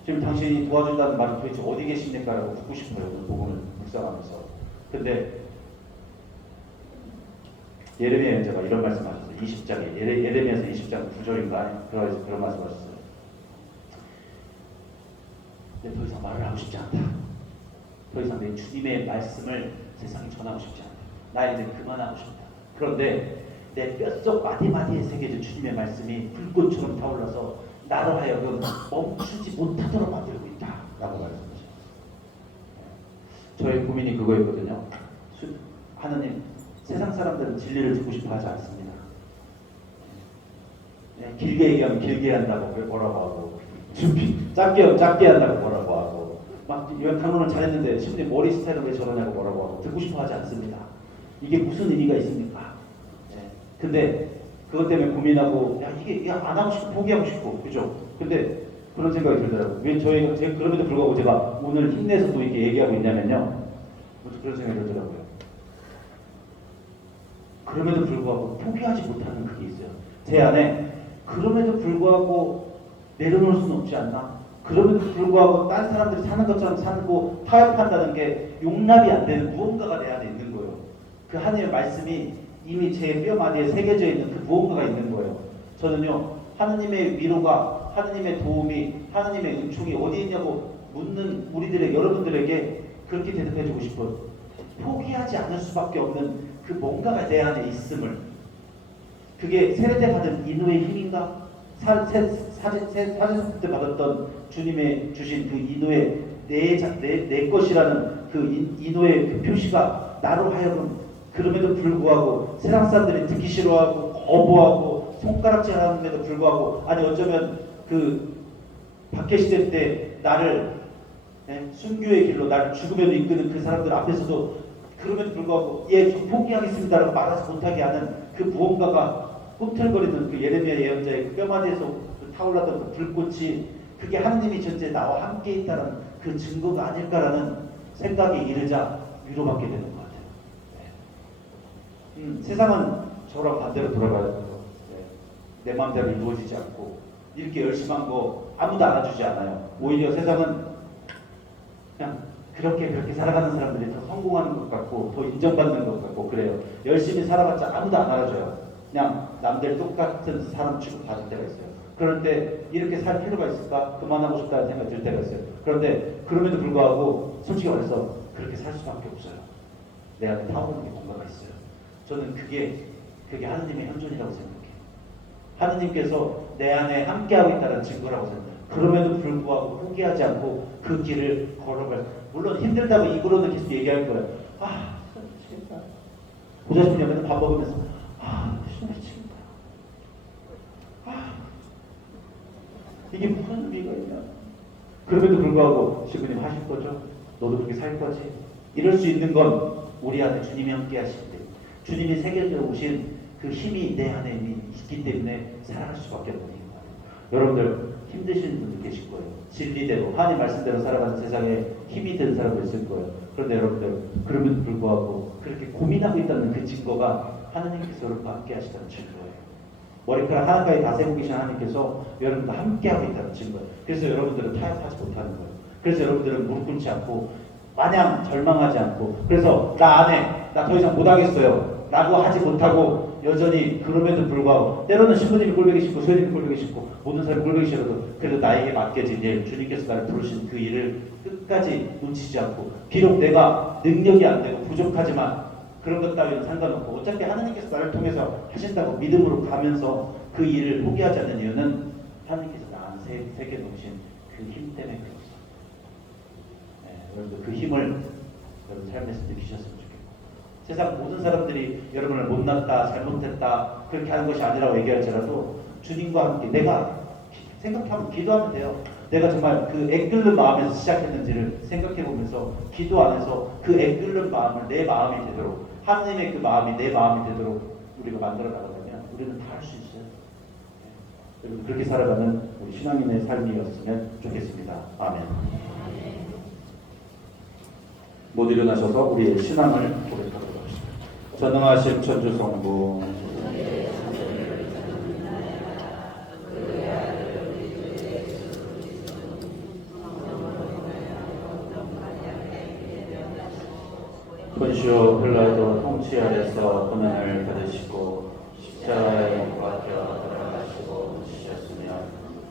지금 당신이 도와준다는 말은 도대체 어디 계십니까? 라고 묻고 싶어요. 그 부분을 묵상하면서. 근데 예레미야 연자가 이런 말씀하셨어요. 20장에 예레미야서 20장 9절인가 그런 말씀하셨어요. 근데 더 이상 말을 하고 싶지 않다. 더 이상 내 주님의 말씀을 세상에 전하고 싶지 않다. 나 이제 그만하고 싶다. 그런데 내 뼛속 마디마디에 새겨진 주님의 말씀이 불꽃처럼 타올라서 나로 하여금 멈추지 못하도록 만들고 있다. 라고 말씀하셨어요. 저의 고민이 그거였거든요. 하느님, 세상 사람들은 진리를 듣고 싶어 하지 않습니다. 길게 얘기하면 길게 한다고 뭐라고 하고 짧게 하면 짧게 한다고 뭐라고 하고 막 강론을 잘했는데 신부님 머리 스타일은 왜 저러냐고 뭐라고 하고 듣고 싶어 하지 않습니다. 이게 무슨 의미가 있습니까? 근데 그것 때문에 고민하고 이게 안 하고 싶고 포기하고 싶고 그죠? 근데 그런 생각이 들더라고요. 왜 제가 그럼에도 불구하고 제가 오늘 힘내서 또 이렇게 얘기하고 있냐면요. 그런 생각이 들더라고요. 그럼에도 불구하고 포기하지 못하는 그게 있어요. 제 안에 그럼에도 불구하고 내려놓을 수는 없지 않나? 그럼에도 불구하고 다른 사람들이 사는 것처럼 살고 타협한다는 게 용납이 안 되는 무언가가 내 안에 있는 거예요. 그 하나님의 말씀이 이미 제 뼈마디에 새겨져 있는 그 무언가가 있는 거예요. 저는요, 하느님의 위로가, 하느님의 도움이, 하느님의 은총이 어디 있냐고 묻는 우리들의 여러분들에게 그렇게 대답해주고 싶어요. 포기하지 않을 수밖에 없는 그 뭔가가 내 안에 있음을. 그게 세례대 받은 인후의 힘인가? 사제사 때 받았던 주님의 주신 그 인후의 내 것이라는 그 인후의 그 표시가 나로 하여금 그럼에도 불구하고 세상 사람들이 듣기 싫어하고 거부하고 손가락질하는데도 불구하고 아니 어쩌면 그 박해시대 때 나를 순교의 길로 나를 죽음에도 이끄는 그 사람들 앞에서도 그럼에도 불구하고 저 포기하겠습니다라고 말하지 못하게 하는 그 무언가가 꿈틀거리는 그 예레미야 예언자의 그 뼈마디에서 타올랐던 그 불꽃이 그게 하느님이 전체 나와 함께 있다는 그 증거가 아닐까라는 생각이 이르자 위로받게 되는 것 같아요. 세상은 서로 반대로 돌아가야 돼요. 내 마음대로 이루어지지 않고 이렇게 열심한 거 아무도 알아주지 않아요. 오히려 세상은 그냥 그렇게 살아가는 사람들이 더 성공하는 것 같고 더 인정받는 것 같고 그래요. 열심히 살아봤자 아무도 안 알아줘요. 그냥 남들 똑같은 사람 취급받을 때가 있어요. 그럴 때 이렇게 살 필요가 있을까? 그만하고 싶다는 생각이 들 때가 있어요. 그런데 그럼에도 불구하고 솔직히 말해서 그렇게 살 수밖에 없어요. 내 안에 타오르는 게 뭔가가 있어요. 저는 그게 하느님의 현존이라고 생각해요. 하느님께서 내 안에 함께하고 있다는 증거라고 생각해요. 그럼에도 불구하고 포기하지 않고 그 길을 걸어갈. 물론 힘들다고 입으로는 계속 얘기할 거예요. 미치겠다. 보자신 여면은 밥 먹으면서 미치겠다. 이게 무슨 의미가 있냐. 그럼에도 불구하고 시부님 하실 거죠? 너도 그렇게 살 거지? 이럴 수 있는 건 우리 안에 주님이 함께 하실 때 주님이 새겨져 오신 그 힘이 내 안에 있기 때문에 살아갈 수밖에 없는 거예요. 여러분들 힘드신 분들 계실 거예요. 진리대로 하나님 말씀대로 살아가는 세상에 힘이 든 사람도 있을 거예요. 그런데 여러분들 그럼에도 불구하고 그렇게 고민하고 있다는 그 증거가 하나님께서 여러분과 함께 하시다는 증거예요. 머리카락 하나까지 다 세고 계신 하나님께서 여러분과 함께하고 있다는 증거예요. 그래서 여러분들은 타협하지 못하는 거예요. 그래서 여러분들은 무릎 꿇지 않고 마냥 절망하지 않고 그래서 나 안 해. 나 더 이상 못하겠어요. 라고 하지 못하고 여전히 그럼에도 불구하고 때로는 신부님이 꼴보기 싫고 소연님이 꼴보기 싫고 모든 사람이 꼴보기 싫어도 그래도 나에게 맡겨진 일 주님께서 나를 부르신 그 일을 끝까지 놓치지 않고 비록 내가 능력이 안 되고 부족하지만 그런 것 따위는 상관없고 어차피 하나님께서 나를 통해서 하신다고 믿음으로 가면서 그 일을 포기하지 않는 이유는 하나님께서 나한테 새겨 놓으신 그 힘 때문에 그렇습니다. 여러분들 그 힘을 여러분 삶에서 느끼셨으면 좋겠고 세상 모든 사람들이 여러분을 못났다 잘못했다 그렇게 하는 것이 아니라고 얘기할지라도 주님과 함께 내가 생각하면 기도하면 돼요. 내가 정말 그 애끓는 마음에서 시작했는지를 생각해 보면서 기도 안에서 그 애끓는 마음을 내 마음이 되도록 하나님의 그 마음이 내 마음이 되도록 우리가 만들어 나가면 우리는 다 할 수 있어요. 여러분 그렇게 살아가는 우리 신앙인의 삶이었으면 좋겠습니다. 아멘. 모두 일어나셔서 우리의 신앙을 고백하도록 하겠습니다. 전능하신 천주 성부 본시오 필라도 통치 아래서 고난을 받으시고 십자가에 못 박혀 돌아가시고 지셨으며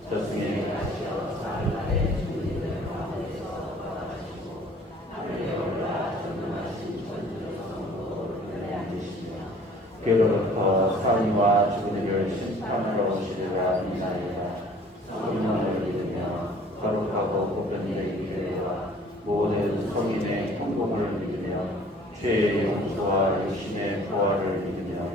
저승에 가시어 사흘날에 주님을 가운데서 떠나가시고 하늘에 올라 전능하신 천주 성부를 앉으시며 그로부터 사니와 죽은 이를 심판하러 오시리라 믿나이다. 성령을 믿으며 거룩하고 복된 교회와 모든 성인의 통곡을 믿으며 죄의 용서와 육신의 부활을 믿으며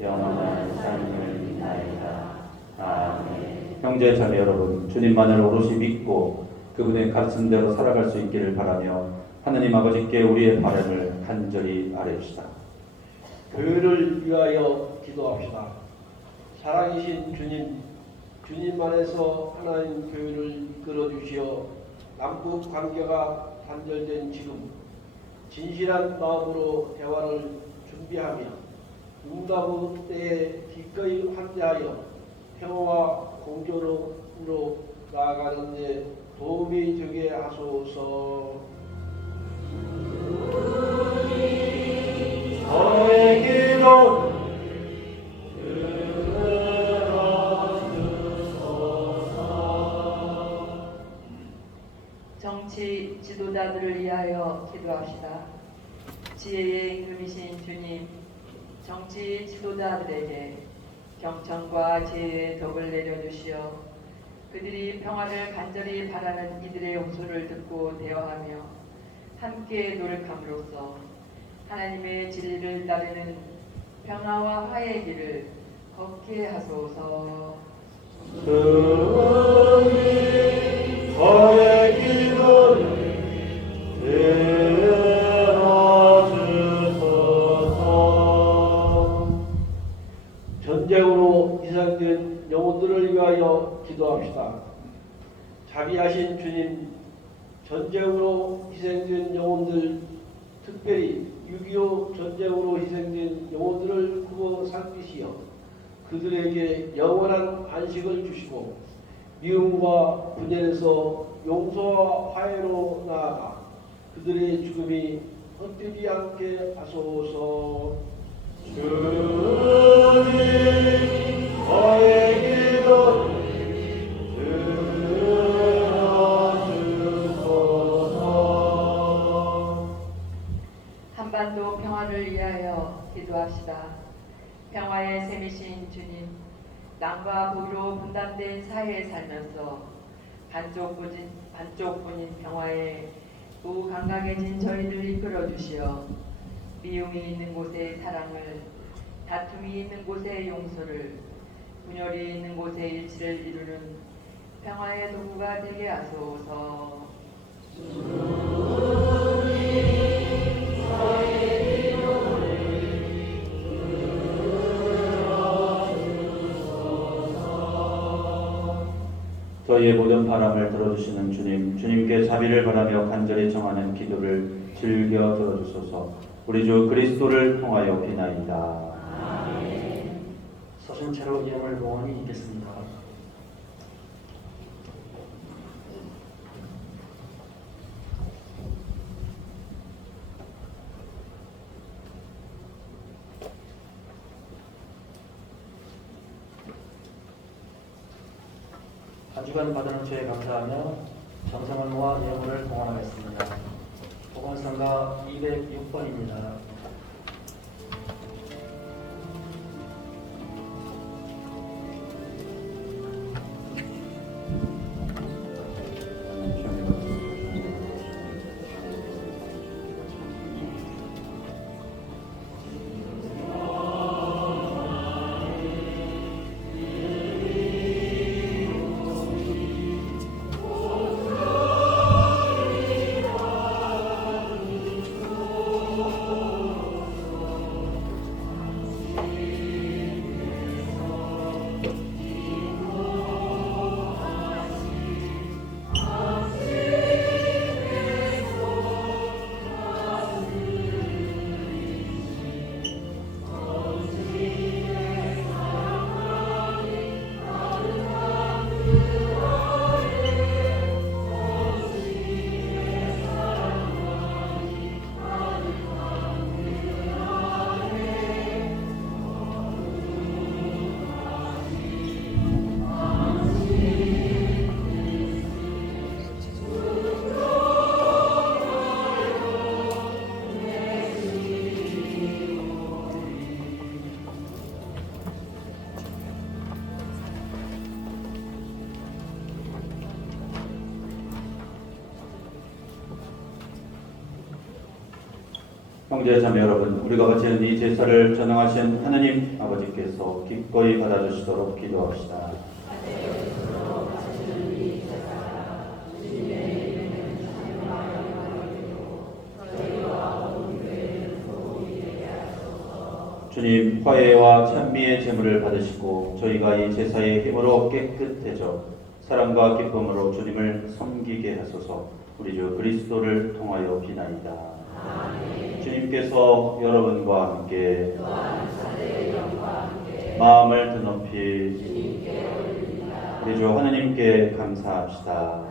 영원한 삶을 믿나이다. 아멘. 형제 자매 여러분, 주님만을 오롯이 믿고 그분의 가르친 대로 살아갈 수 있기를 바라며 하느님 아버지께 우리의 바람을 간절히 아뢰옵시다. 교회를 위하여 기도합시다. 살아계신 주님 안에서 하나님 교회를 이끌어 주시어 남북 관계가 단절된 지금 진실한 마음으로 대화를 준비하며 응답의 때에 기꺼이 환대하여 평화와 공존으로 나아가는 데 도움이 되게 하소서. 저의 기도 정치 지도자들을 위하여 기도합시다. 지혜의 금이신 주님, 정치 지도자들에게 경청과 지혜의 덕을 내려주시어 그들이 평화를 간절히 바라는 이들의 호소를 듣고 대화하며 함께 노력함으로써 하나님의 진리를 따르는 평화와 화해의 길을 걷게 하소서. 저의 기도를 들어주소서. 전쟁으로 희생된 영혼들을 위하여 기도합시다. 자비하신 주님, 전쟁으로 희생된 영혼들, 특별히 6.25 전쟁으로 희생된 영혼들을 구워 살리시어 그들에게 영원한 안식을 주시고 미움과 분열에서 용서와 화해로 나아가 그들의 죽음이 헛되지 않게 하소서. 주님 저의 기도를 들어주소서. 한반도 평화를 위하여 기도합시다. 평화의 셈이신 주님, 남과 북으로 분단된 사회에 살면서 반쪽뿐인 평화에 무감각해진 저희를 이끌어 주시어 미움이 있는 곳에 사랑을, 다툼이 있는 곳에 용서를, 분열이 있는 곳에 일치를 이루는 평화의 도구가 되게 하소서. 저희의 모든 바람을 들어주시는 주님, 주님께 자비를 바라며 간절히 청하는 기도를 즐겨 들어주소서. 우리 주 그리스도를 통하여 비나이다. 서신 채로 이름을 봉헌히 있겠습니다. 한 주간 받은 은총에 감사하며 정성을 모아 예물을 봉헌하겠습니다. 보건성가 206번입니다. 형제 자매 여러분, 우리가 바치는 이 제사를 전능하신 하느님 아버지께서 기꺼이 받아주시도록 기도합시다. 주님, 화해와 찬미의 제물을 받으시고 저희가 이 제사의 힘으로 깨끗해져 사랑과 기쁨으로 주님을 섬기게 하소서. 우리 주 그리스도를 통하여 비나이다. 주님께서 여러분과 함께 마음을 드높이 우리 주 하느님께 감사합시다.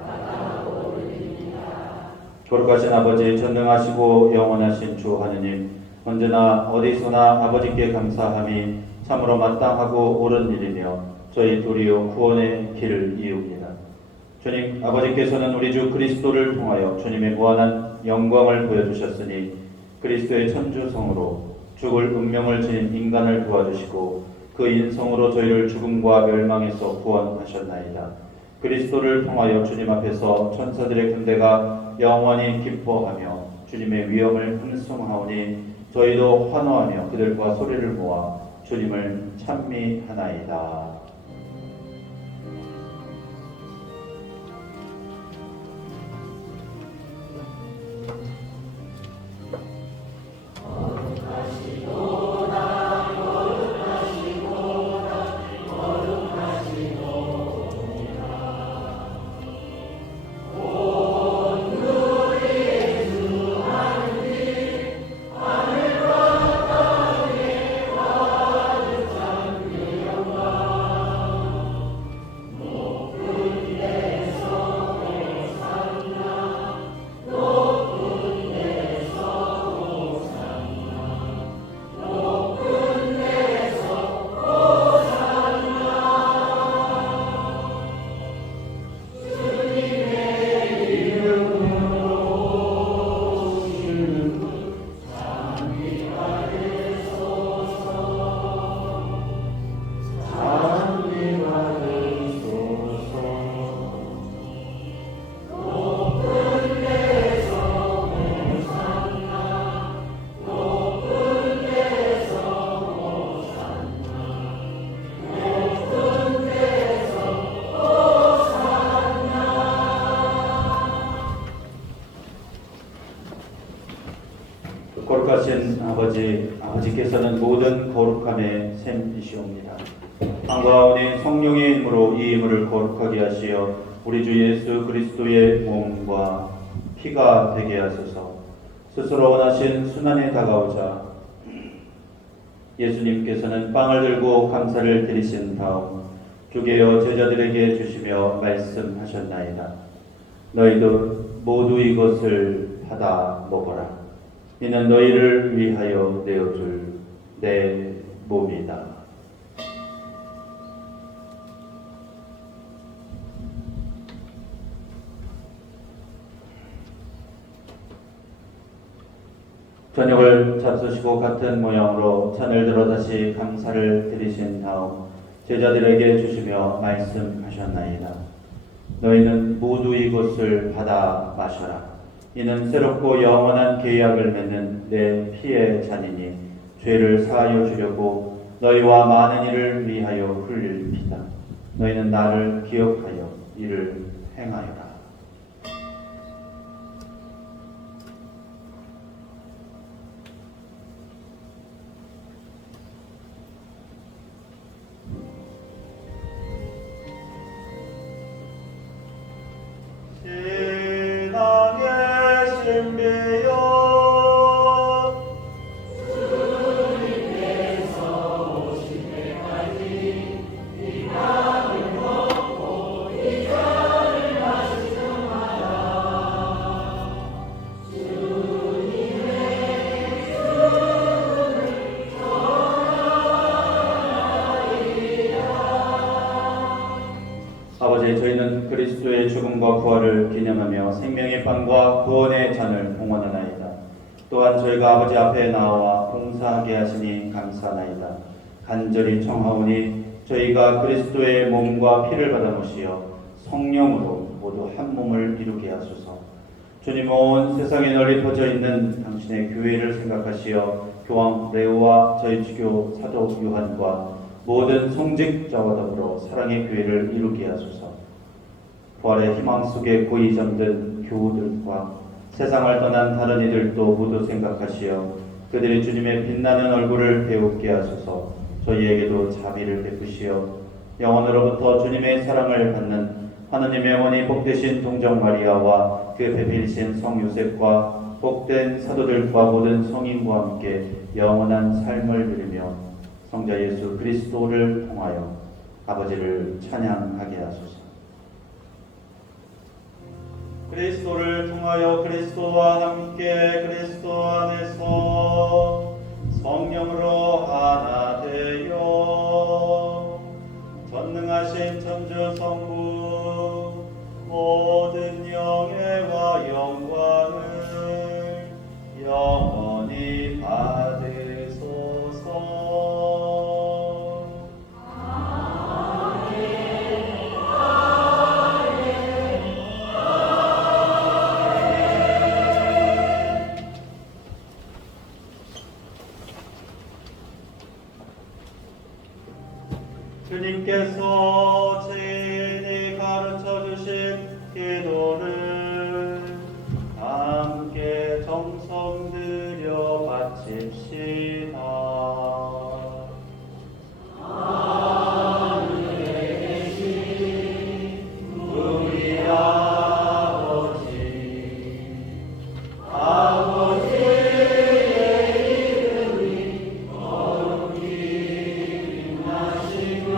거룩하신 아버지, 전능하시고 영원하신 주 하느님, 언제나 어디서나 아버지께 감사함이 참으로 마땅하고 옳은 일이며 저희 도리어 구원의 길을 이웁니다. 주님, 아버지께서는 우리 주 그리스도를 통하여 주님의 무한한 영광을 보여주셨으니 그리스도의 천주성으로 죽을 운명을 지닌 인간을 도와주시고 그 인성으로 저희를 죽음과 멸망에서 구원하셨나이다. 그리스도를 통하여 주님 앞에서 천사들의 군대가 영원히 기뻐하며 주님의 위엄을 hun송하오니 저희도 환호하며 그들과 소리를 모아 주님을 찬미하나이다. 아버지께서는 모든 거룩함의 샘이시옵니다. 한가운데 성령의 힘으로 이 힘을 거룩하게 하시어 우리 주 예수 그리스도의 몸과 피가 되게 하소서. 스스로 원하신 순환에 다가오자 예수님께서는 빵을 들고 감사를 드리신 다음 주게어 제자들에게 주시며 말씀하셨나이다. 너희도 모두 이것을 받아 먹어라. 이는 너희를 위하여 내어줄 내 몸이다. 저녁을 잡수시고 같은 모양으로 잔을 들어 다시 감사를 드리신 다음 제자들에게 주시며 말씀하셨나이다. 너희는 모두 이것을 받아 마셔라. 이는 새롭고 영원한 계약을 맺는 내 피의 잔이니 죄를 사하여 주려고 너희와 많은 이를 위하여 흘릴 피다. 너희는 나를 기억하여 이를 행하여라. 신앙의 신비여 아버지, 저희는 그리스도의 죽음과 부활을 기념하며 생명의 빵과 구원의 잔을 봉헌하나이다. 또한 저희가 아버지 앞에 나와 봉사하게 하시니 감사하나이다. 간절히 청하오니 저희가 그리스도의 몸과 피를 받아 모시어 성령으로 모두 한 몸을 이루게 하소서. 주님, 온 세상에 널리 퍼져 있는 당신의 교회를 생각하시어 교황 레오와 저희 주교 사도 요한과 모든 성직자와 더불어 사랑의 교회를 이루게 하소서. 부활의 희망 속에 고이 잠든 교우들과 세상을 떠난 다른 이들도 모두 생각하시어 그들이 주님의 빛나는 얼굴을 배우게 하소서. 저희에게도 자비를 베푸시어 영원으로부터 주님의 사랑을 받는 하느님의 어머니 복되신 동정 마리아와 그 배필신 성 요셉과 복된 사도들과 모든 성인과 함께 영원한 삶을 누리며 성자 예수 그리스도를 통하여 아버지를 찬양하게 하소서. 그리스도를 통하여 그리스도와 함께 그리스도 안에서 성령으로 하나 되어 전능하신 천주 성부 모든 영예와 영광을 영원히 받으소서. 주님께서 친히 가르쳐 주신 기도를 함께 정성 들여 바칩시다. 하늘에 계신 우리 아버지의 이름이 거룩히 빛나시며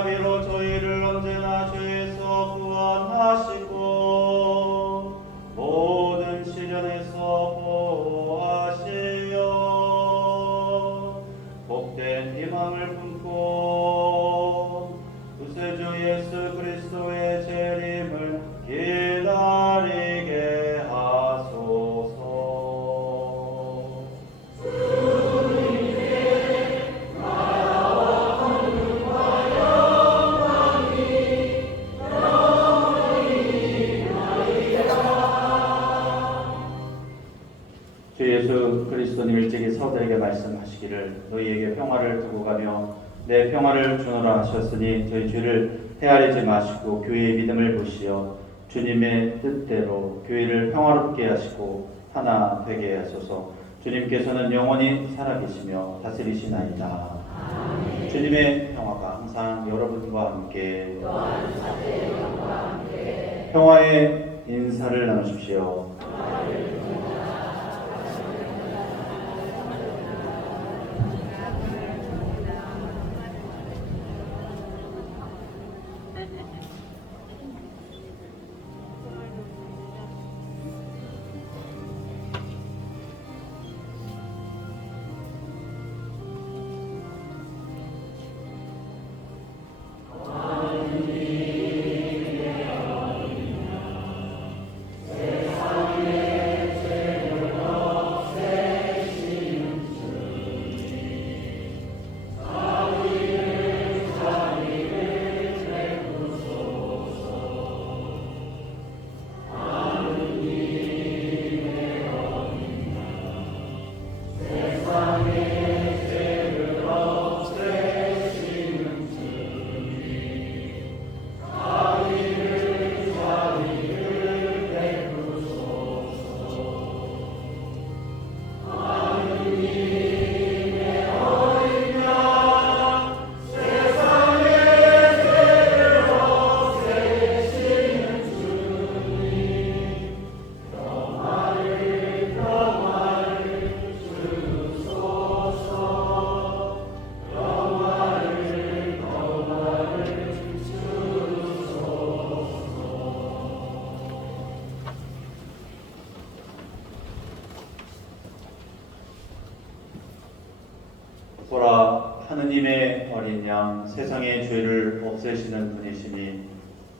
자비로 저희를 언제나 죄에서 구원하시고 모든 시련에서 보호하시어 복된 희망을 품고 구세주 예수 그리스도의 재림을 기다리게 하소서. 주 예수 그리스도님 일찍이 사도들에게 말씀하시기를 너희에게 평화를 두고 가며 내 평화를 주노라 하셨으니 저희 죄를 헤아리지 마시고 교회의 믿음을 보시어 주님의 뜻대로 교회를 평화롭게 하시고 하나 되게 하소서. 주님께서는 영원히 살아계시며 다스리시나이다. 주님의 평화가 항상 여러분과 함께 평화의 인사를 나누십시오. 보라, 하느님의 어린 양, 세상의 죄를 없애시는 분이시니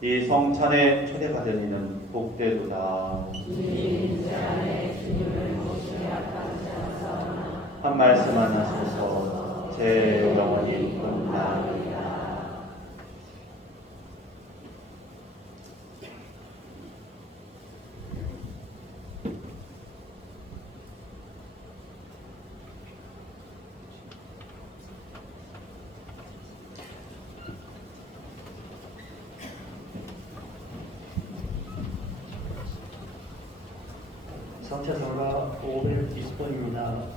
이 성찬에 초대받은 이는 복되도다. 한 말씀만 하소서. 제 영혼이 끝나리라. 성차선가 520번입니다.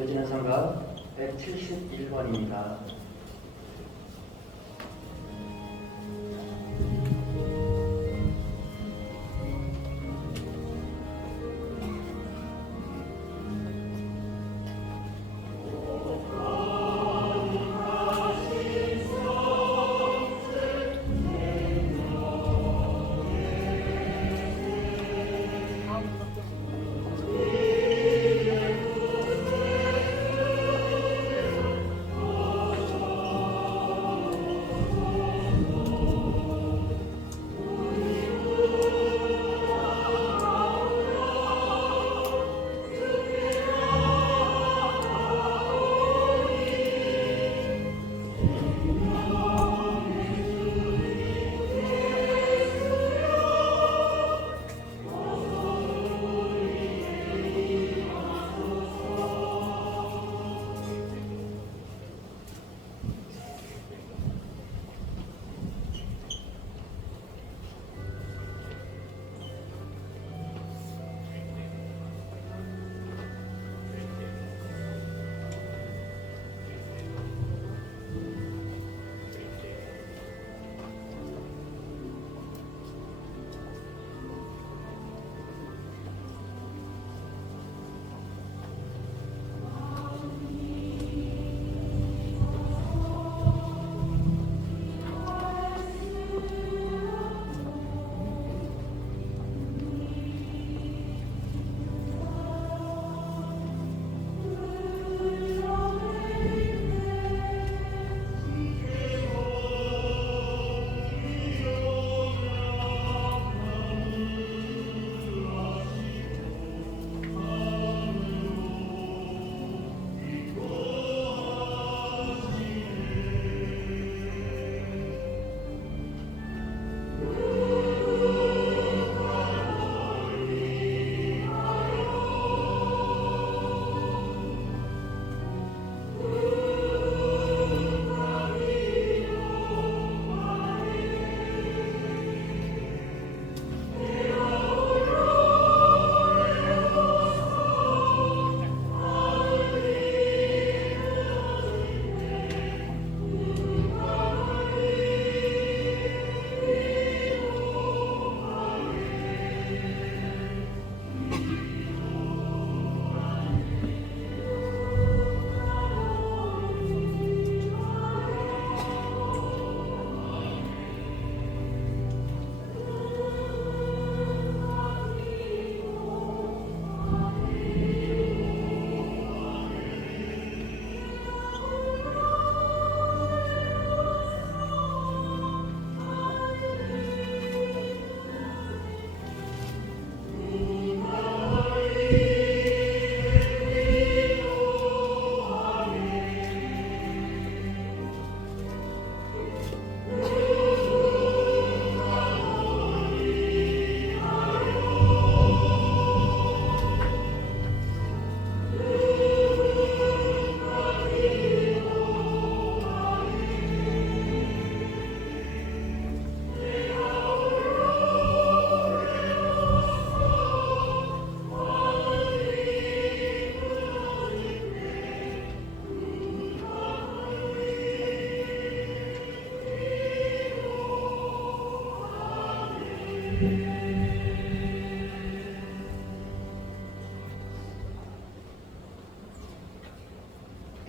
이어지는 성가 171번입니다.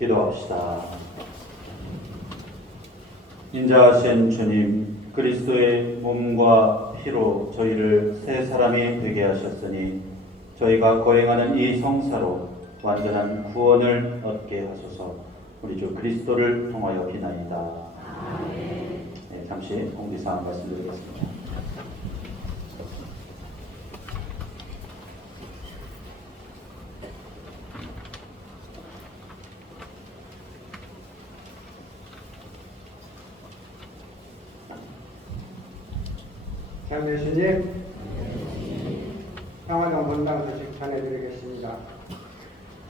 기도합시다. 인자하신 주님, 그리스도의 몸과 피로 저희를 새 사람이 되게 하셨으니 저희가 거행하는 이 성사로 완전한 구원을 얻게 하소서. 우리 주 그리스도를 통하여 비나이다. 네, 잠시 공지사항 말씀드리겠습니다. 장례스님, 평화동 본당 소식 전해드리겠습니다.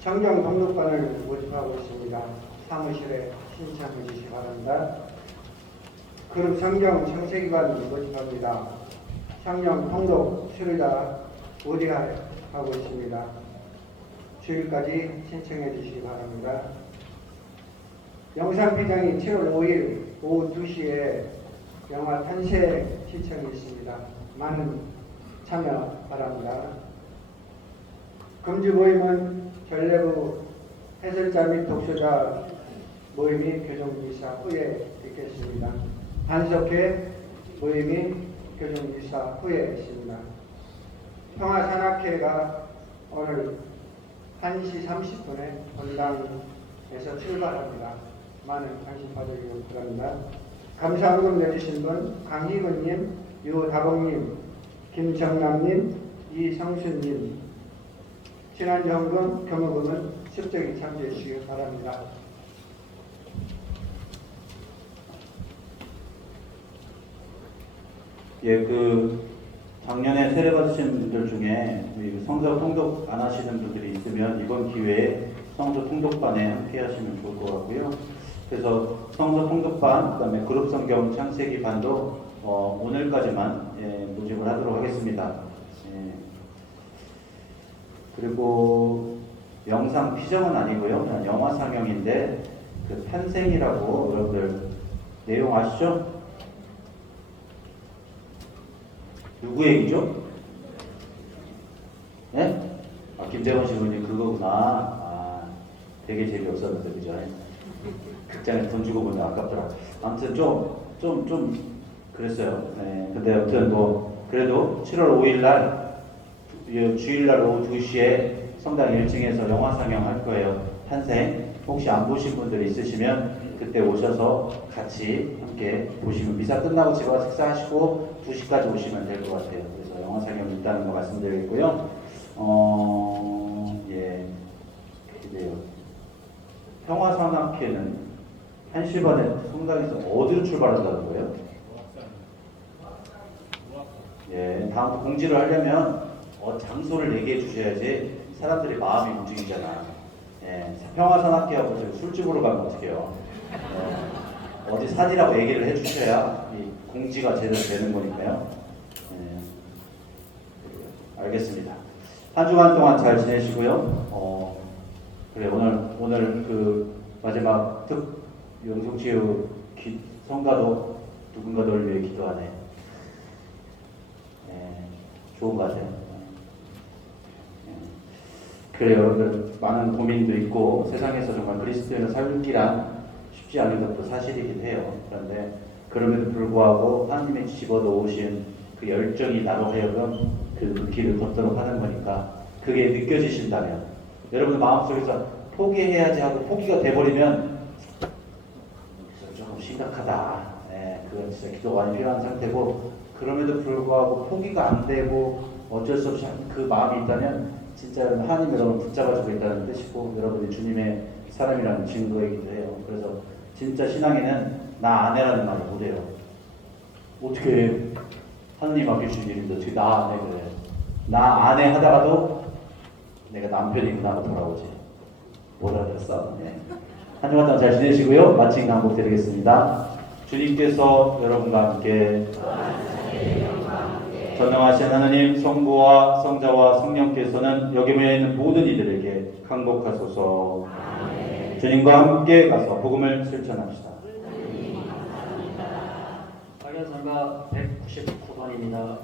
청정 등록관을 모집하고 있습니다. 사무실에 신청해 주시기 바랍니다. 그룹 청정 청체기관 모집합니다. 청정 등록 수료자 모집하고 있습니다. 주일까지 신청해 주시기 바랍니다. 영상피장이 7월 5일 오후 2시에 영화 탄생 시청이 있습니다. 많은 참여 바랍니다. 금주 모임은 전례부 해설자 및 독서자 모임이 교정기사 후에 있겠습니다. 단속회 모임이 교정기사 후에 있습니다. 평화산악회가 오늘 1시 30분에 본당에서 출발합니다. 많은 관심 가져주시기 바랍니다. 감사헌금 내주신 분 강희근님, 유다봉님, 김정남님, 이성수님, 신한정금, 경호금은 십적이 참조해 주시기 바랍니다. 예, 작년에 세례 받으신 분들 중에 성서 통독 안 하시는 분들이 있으면 이번 기회에 성서 통독반에 함께 하시면 좋을 것 같고요. 그래서 성서 통독반, 그다음에 그룹 성경 창세기 반도 오늘까지만 모집을 하도록 하겠습니다. 예. 그리고 영상 피정은 아니고요, 그냥 영화 상영인데 그 탄생이라고 여러분들 내용 아시죠? 누구 얘기죠? 네? 김재원 씨 분이 그거구나. 되게 재미없었는데, 그죠? 극장에 돈 주고 보면 아깝더라. 아무튼 좀 그랬어요. 네. 근데 아무튼 그래도 7월 5일날, 주일날 오후 2시에 성당 1층에서 영화 상영할 거예요. 탄생. 혹시 안 보신 분들 있으시면 그때 오셔서 같이 함께 보시면 미사 끝나고 집에 와서 식사하시고 2시까지 오시면 될 것 같아요. 그래서 영화 상영이 있다는 거 말씀드리겠고요. 예, 그래요. 평화산악회는 1시 반에 성당에서 어디로 출발한다는 거예요? 예, 다음 공지를 하려면 장소를 얘기해 주셔야지 사람들이 마음이 움직이잖아. 예, 평화산악회하고 저기 술집으로 가면 어떡해요? 어디 산이라고 얘기를 해주셔야 이 공지가 제대로 되는 거니까요. 예, 알겠습니다. 한 주간 동안 잘 지내시고요. 그래 오늘 마지막 영성치유 성가도 누군가를 위해 기도하네. 예, 좋은 것 같아요. 그래 여러분들 많은 고민도 있고 세상에서 정말 그리스도인을 살기란 쉽지 않은 것도 사실이긴 해요. 그런데 그럼에도 불구하고 하나님의 집어넣으신 그 열정이 나로 하여금 그 길을 걷도록 하는 거니까 그게 느껴지신다면 여러분 마음속에서 포기해야지 하고 포기가 돼버리면 조금 심각하다. 네, 그건 진짜 기도가 많이 필요한 상태고 그럼에도 불구하고 포기가 안 되고 어쩔 수 없이 그 마음이 있다면 진짜 하나님 여러분 붙잡아주고 있다는 뜻이고 여러분이 주님의 사람이라는 증거이기도 해요. 그래서 진짜 신앙에는 나 아내라는 말을 못해요. 어떻게 하나님 앞에 주신 일인데 어떻게 나 아내 그래. 나 아내 하다가도 내가 남편이구나 하고 돌아오지. 못 알아들었어. 네. 한 주간 동안 잘 지내시고요. 마침 강복 드리겠습니다. 주님께서 여러분과 함께 전능하신 하나님 성부와 성자와 성령께서는 여기 모여 있는 모든 이들에게 강복하소서. 주님과 함께 가서 복음을 실천합시다. 확인선가 199번입니다.